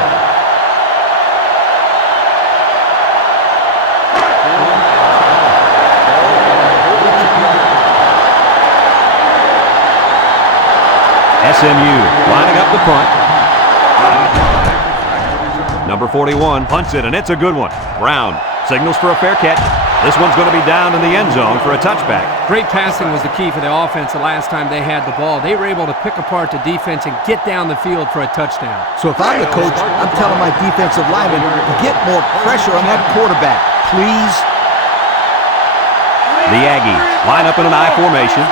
SMU lining up the punt. Number 41 punts it, and it's a good one. Brown signals for a fair catch. This one's going to be down in the end zone for a touchback. Great passing was the key for the offense the last time they had the ball. They were able to pick apart the defense and get down the field for a touchdown. So if I'm the coach, I'm telling my defensive linemen to get more pressure on that quarterback, please. The Aggies line up in an I formation.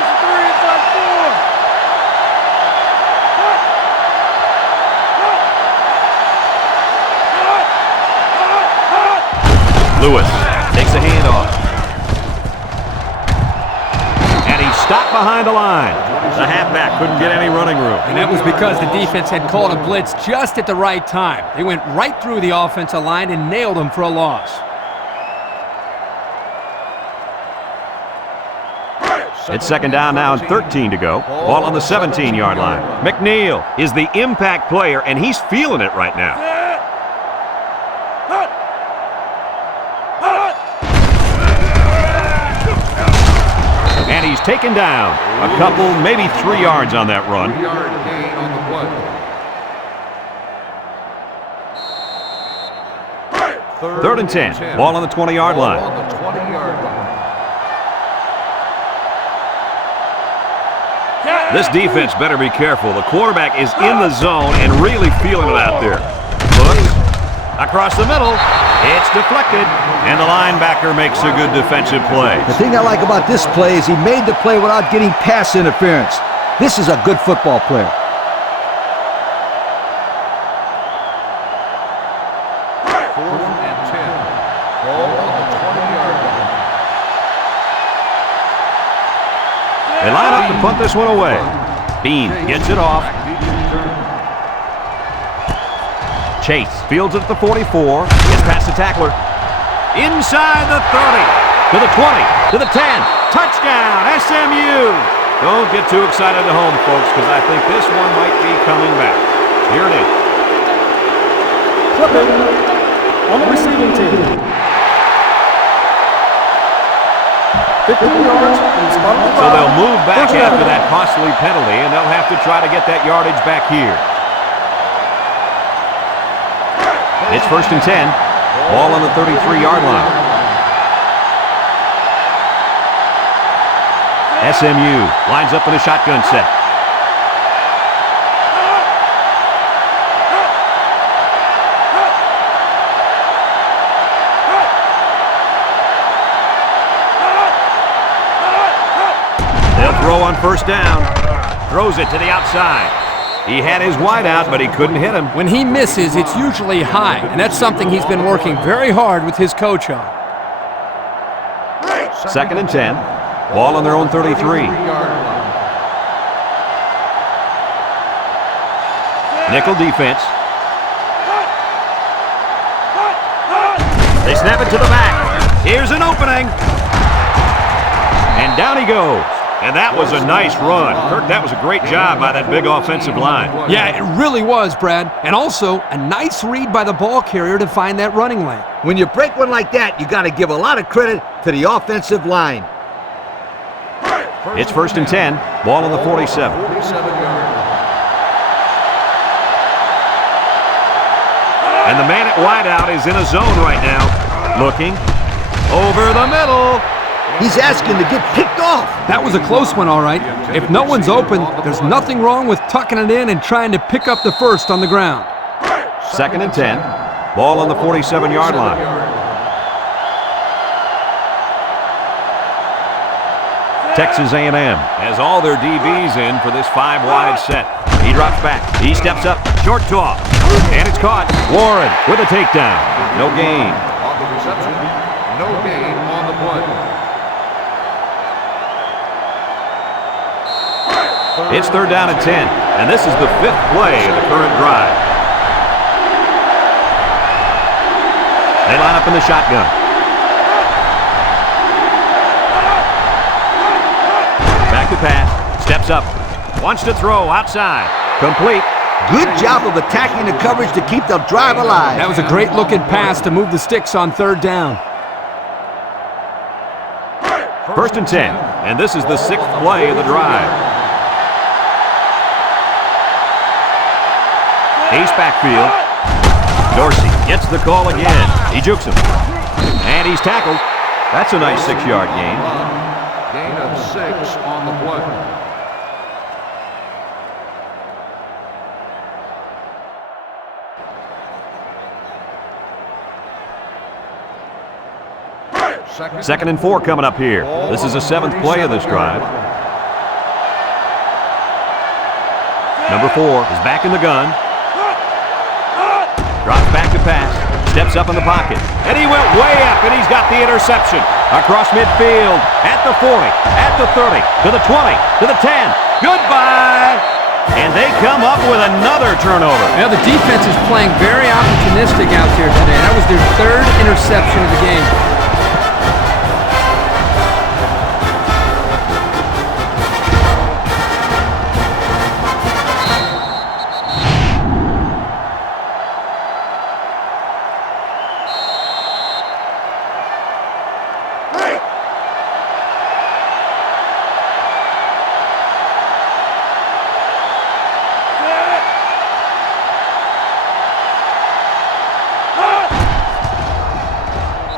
Lewis takes a handoff. And he's stopped behind the line. The halfback couldn't get any running room. And that was because the defense had called a blitz just at the right time. They went right through the offensive line and nailed him for a loss. It's second down now and 13 to go. Ball on the 17-yard line. McNeil is the impact player, and he's feeling it right now. And he's taken down a couple, maybe 3 yards on that run. 3-yard gain on the play. Third and 10. Ball on the 20-yard line. On the 20-yard line. This defense better be careful. The quarterback is in the zone and really feeling it out there. Looks across the middle. It's deflected, and the linebacker makes a good defensive play. The thing I like about this play is he made the play without getting pass interference. This is a good football player. Fourth and 10. Ball on the 20-yard line. They line up to punt this one away. Bean gets it off. Chase fields it at the 44. Gets past the tackler. Inside the 30. To the 20. To the 10. Touchdown, SMU. Don't get too excited at home, folks, because I think this one might be coming back. Here it is. Clipping on the receiving team. 15 yards from the spot of the So they'll move back First after down. that costly penalty, and they'll have to try to get that yardage back here. It's first and 10. Ball on the 33-yard line. SMU lines up in a shotgun set. They'll throw on first down. Throws it to the outside. He had his wide out, but he couldn't hit him. When he misses, it's usually high, and that's something he's been working very hard with his coach on. Second and 10. Ball on their own 33. 33-yard line. Nickel defense. They snap it to the back. Here's an opening. And down he goes. And that was a nice run. Kirk, that was a great job by that big offensive line. Yeah, it really was, Brad. And also, a nice read by the ball carrier to find that running lane. When you break one like that, you got to give a lot of credit to the offensive line. It's first and 10. Ball on the 47. 47-yard line. And the man at wideout is in a zone right now. Looking over the middle. He's asking to get picked off. That was a close one, all right. If no one's open, there's nothing wrong with tucking it in and trying to pick up the first on the ground. Second and 10. Ball on the 47-yard line. Texas A&M has all their DBs in for this 5-wide set. He drops back. He steps up. Short toss. And it's caught. Warren with a takedown. No gain. On the reception, no gain on the play. It's 3rd down and 10. And this is the 5th play of the current drive. They line up in the shotgun. Back to pass. Steps up. Wants to throw outside. Complete. Good job of attacking the coverage to keep the drive alive. That was a great-looking pass to move the sticks on 3rd down. 1st and 10. And this is the 6th play of the drive. Ace backfield. Dorsey gets the call again. He jukes him. And he's tackled. That's a nice 6-yard gain. Gain of 6 on the play. Second and 4 coming up here. This is the 7th play of this drive. Number 4 is back in the gun. Drops back to pass. Steps up in the pocket. And he went way up, and he's got the interception. Across midfield, at the 40, at the 30, to the 20, to the 10. Goodbye! And they come up with another turnover. Now the defense is playing very opportunistic out here today. That was their 3rd interception of the game.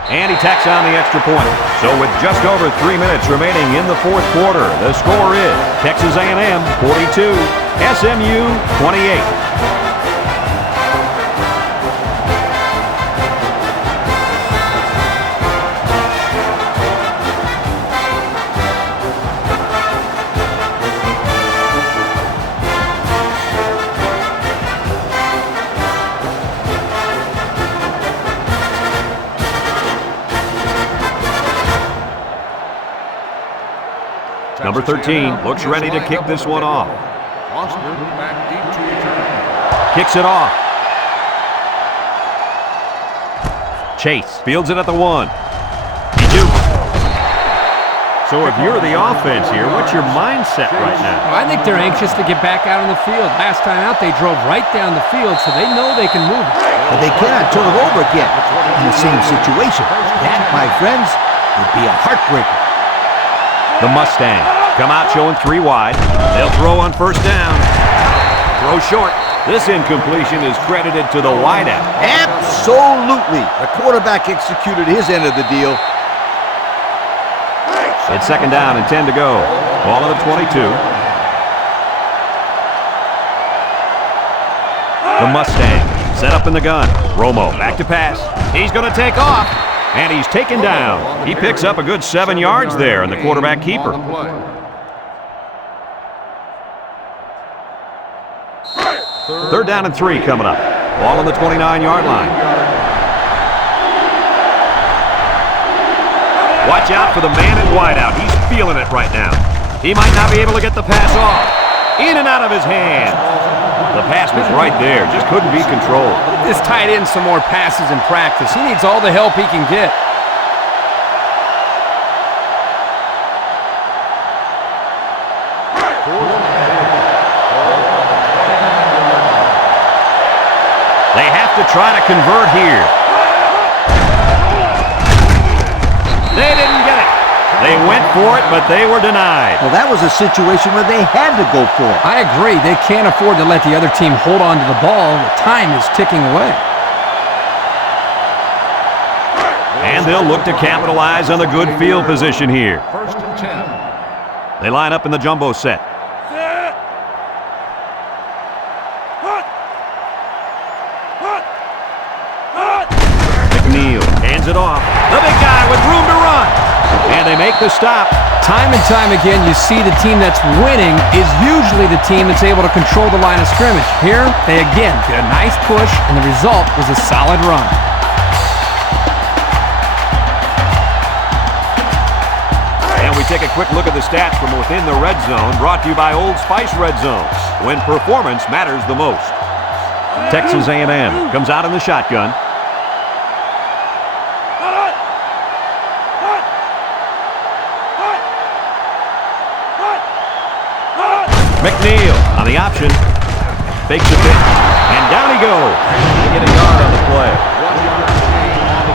And he tacks on the extra point. So with just over 3 minutes remaining in the 4th quarter, the score is Texas A&M 42, SMU 28. Number 13 looks ready to kick this one off. Foster back deep to return. Kicks it off. Chase fields it at the 1. He jukes. So if you're the offense here, what's your mindset right now? Well, I think they're anxious to get back out on the field. Last time out, they drove right down the field, so they know they can move it. But they cannot turn it over again in the same situation. That, my friends, would be a heartbreaker. The Mustangs come out showing 3 wide. They'll throw on 1st down. Throw short. This incompletion is credited to the wideout. Absolutely. The quarterback executed his end of the deal. It's 2nd down and 10 to go. Ball at the 22. The Mustangs set up in the gun. Romo back to pass. He's going to take off. And he's taken down. He picks up a good 7 yards there in the quarterback keeper. 3rd down and 3 coming up. Ball on the 29-yard line. Watch out for the man in wideout. He's feeling it right now. He might not be able to get the pass off. In and out of his hand. The pass was right there. Just couldn't be controlled. This tight end some more passes in practice. He needs all the help he can get. They have to try to convert here. They didn't get it. They went for it, but they were denied. Well, that was a situation where they had to go for it. I agree. They can't afford to let the other team hold on to the ball. The time is ticking away. And they'll look to capitalize on the good field position here. 1st and 10. They line up in the jumbo set. McNeil hands it off. The big guy with room to run. And they make the stop. Time and time again, you see the team that's winning is usually the team that's able to control the line of scrimmage. Here, they again did a nice push, and the result was a solid run. And we take a quick look at the stats from within the red zone, brought to you by Old Spice Red Zone, when performance matters the most. Texas A&M comes out in the shotgun. McNeil on the option, fakes a pitch, and down he goes. They get a yard on the play. 1 yard gain on the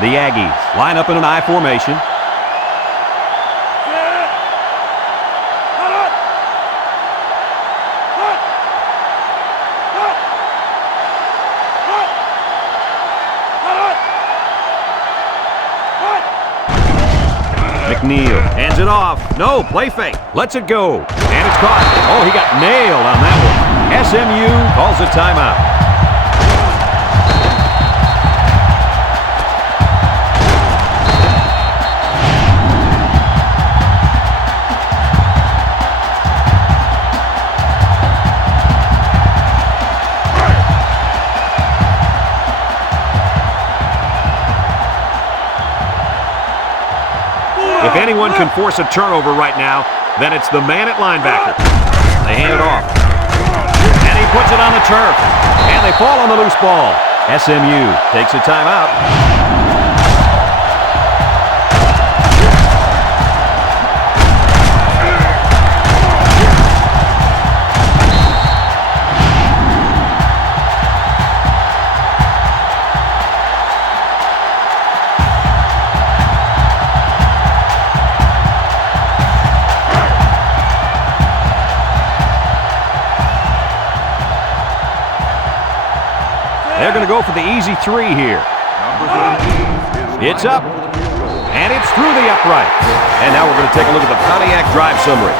The Aggies line up in an I formation. McNeil hands it off. No, play fake. Lets it go. And it's caught. Oh, he got nailed on that one. SMU calls a timeout. If anyone can force a turnover right now, then it's the man at linebacker. They hand it off. And he puts it on the turf. And they fall on the loose ball. SMU takes a timeout. They're going to go for the easy three here. It's up, and it's through the upright. And now we're going to take a look at the Pontiac drive summary.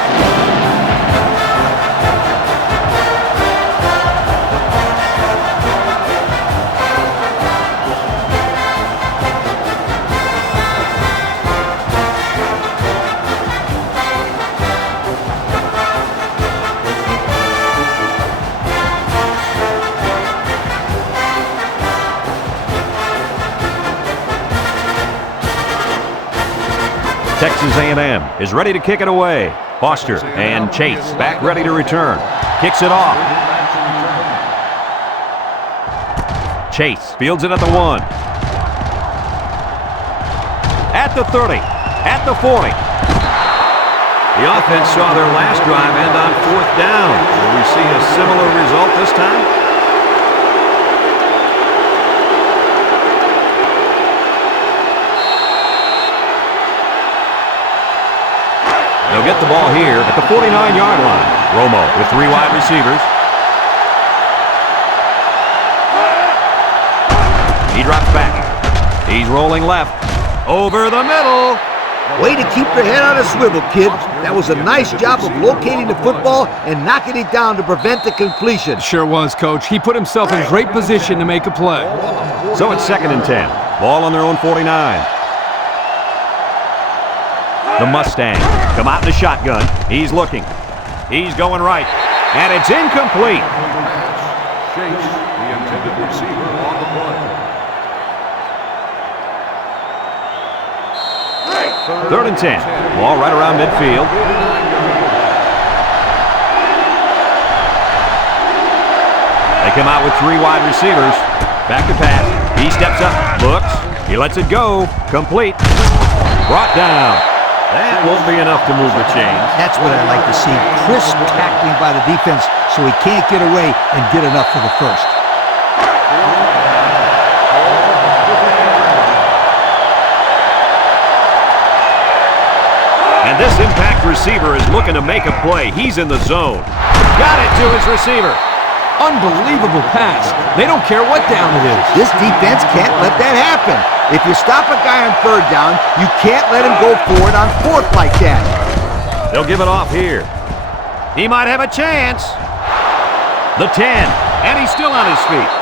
Texas A&M is ready to kick it away. Foster and Chase back ready to return. Kicks it off. Chase fields it at the 1. At the 30. At the 40. The offense saw their last drive end on 4th down. Will we see a similar result this time? They'll get the ball here at the 49-yard line. Romo with 3 wide receivers. He drops back. He's rolling left. Over the middle. Way to keep your head on a swivel, kid. That was a nice job of locating the football and knocking it down to prevent the completion. Sure was, Coach. He put himself in great position to make a play. So it's 2nd and 10. Ball on their own 49. The Mustangs come out in the shotgun. He's looking. He's going right. And it's incomplete. Chase, the intended receiver on the play. 3rd and 10. Ball right around midfield. They come out with 3 wide receivers. Back to pass. He steps up. Looks. He lets it go. Complete. Brought down. That won't be enough to move the chains. That's what I like to see. Crisp tackling by the defense so he can't get away and get enough for the first. And this impact receiver is looking to make a play. He's in the zone. Got it to his receiver. Unbelievable pass. They don't care what down it is. This defense can't let that happen. If you stop a guy on third down, you can't let him go forward on fourth like that. They'll give it off here. He might have a chance. The 10, and he's still on his feet.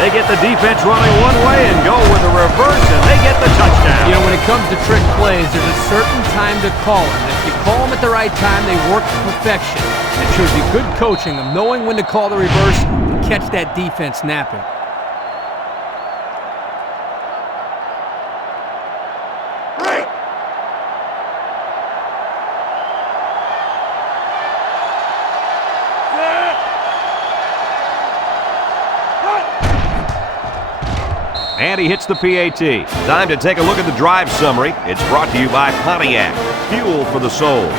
They get the defense running one way and go with the reverse, and they get the touchdown. You know, when it comes to trick plays, there's a certain time to call them. If you call them at the right time, they work to perfection. It shows you good coaching of knowing when to call the reverse and catch that defense napping. And he hits the PAT. Time to take a look at the drive summary. It's brought to you by Pontiac. Fuel for the soul.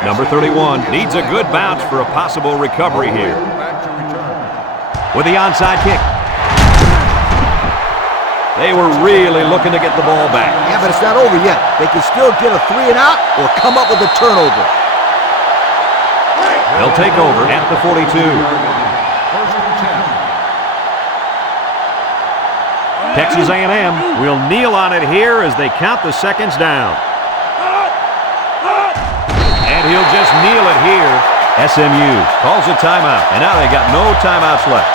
Number 31 needs a good bounce for a possible recovery here. Back to return. With the onside kick. They were really looking to get the ball back. Yeah, but it's not over yet. They can still get a 3 and out or come up with a turnover. They'll take over at the 42. First and 10. Texas A&M will kneel on it here as they count the seconds down. And he'll just kneel it here. SMU calls a timeout, and now they got no timeouts left.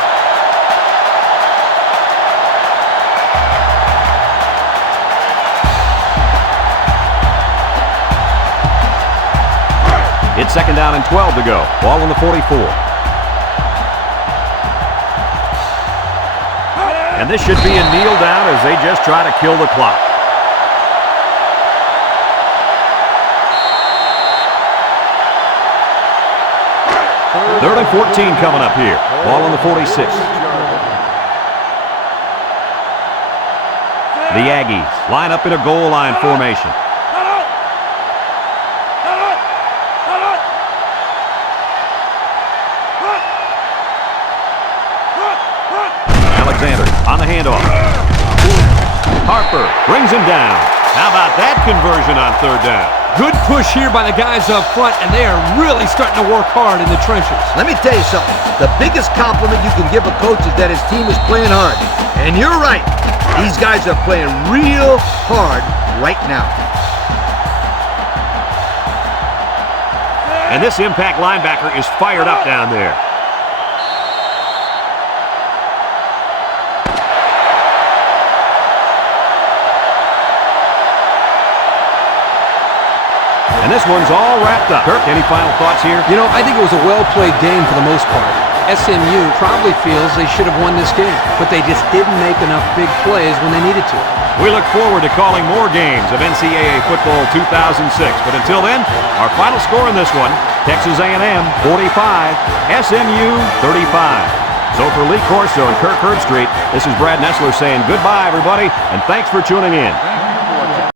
It's second down and 12 to go. Ball on the 44. And this should be a kneel down as they just try to kill the clock. Third and 14 coming up here. Ball on the 46. The Aggies line up in a goal line formation. Alexander on the handoff. Harper brings him down. How about that conversion on third down? Good push here by the guys up front, and they are really starting to work hard in the trenches. Let me tell you something. The biggest compliment you can give a coach is that his team is playing hard. And you're right. These guys are playing real hard right now. And this impact linebacker is fired up down there. And this one's all wrapped up. Kirk, any final thoughts here? You know, I think it was a well-played game for the most part. SMU probably feels they should have won this game, but they just didn't make enough big plays when they needed to. We look forward to calling more games of NCAA Football 2006. But until then, our final score in this one, Texas A&M 45, SMU 35. So for Lee Corso and Kirk Herbstreit, this is Brad Nessler saying goodbye, everybody, and thanks for tuning in.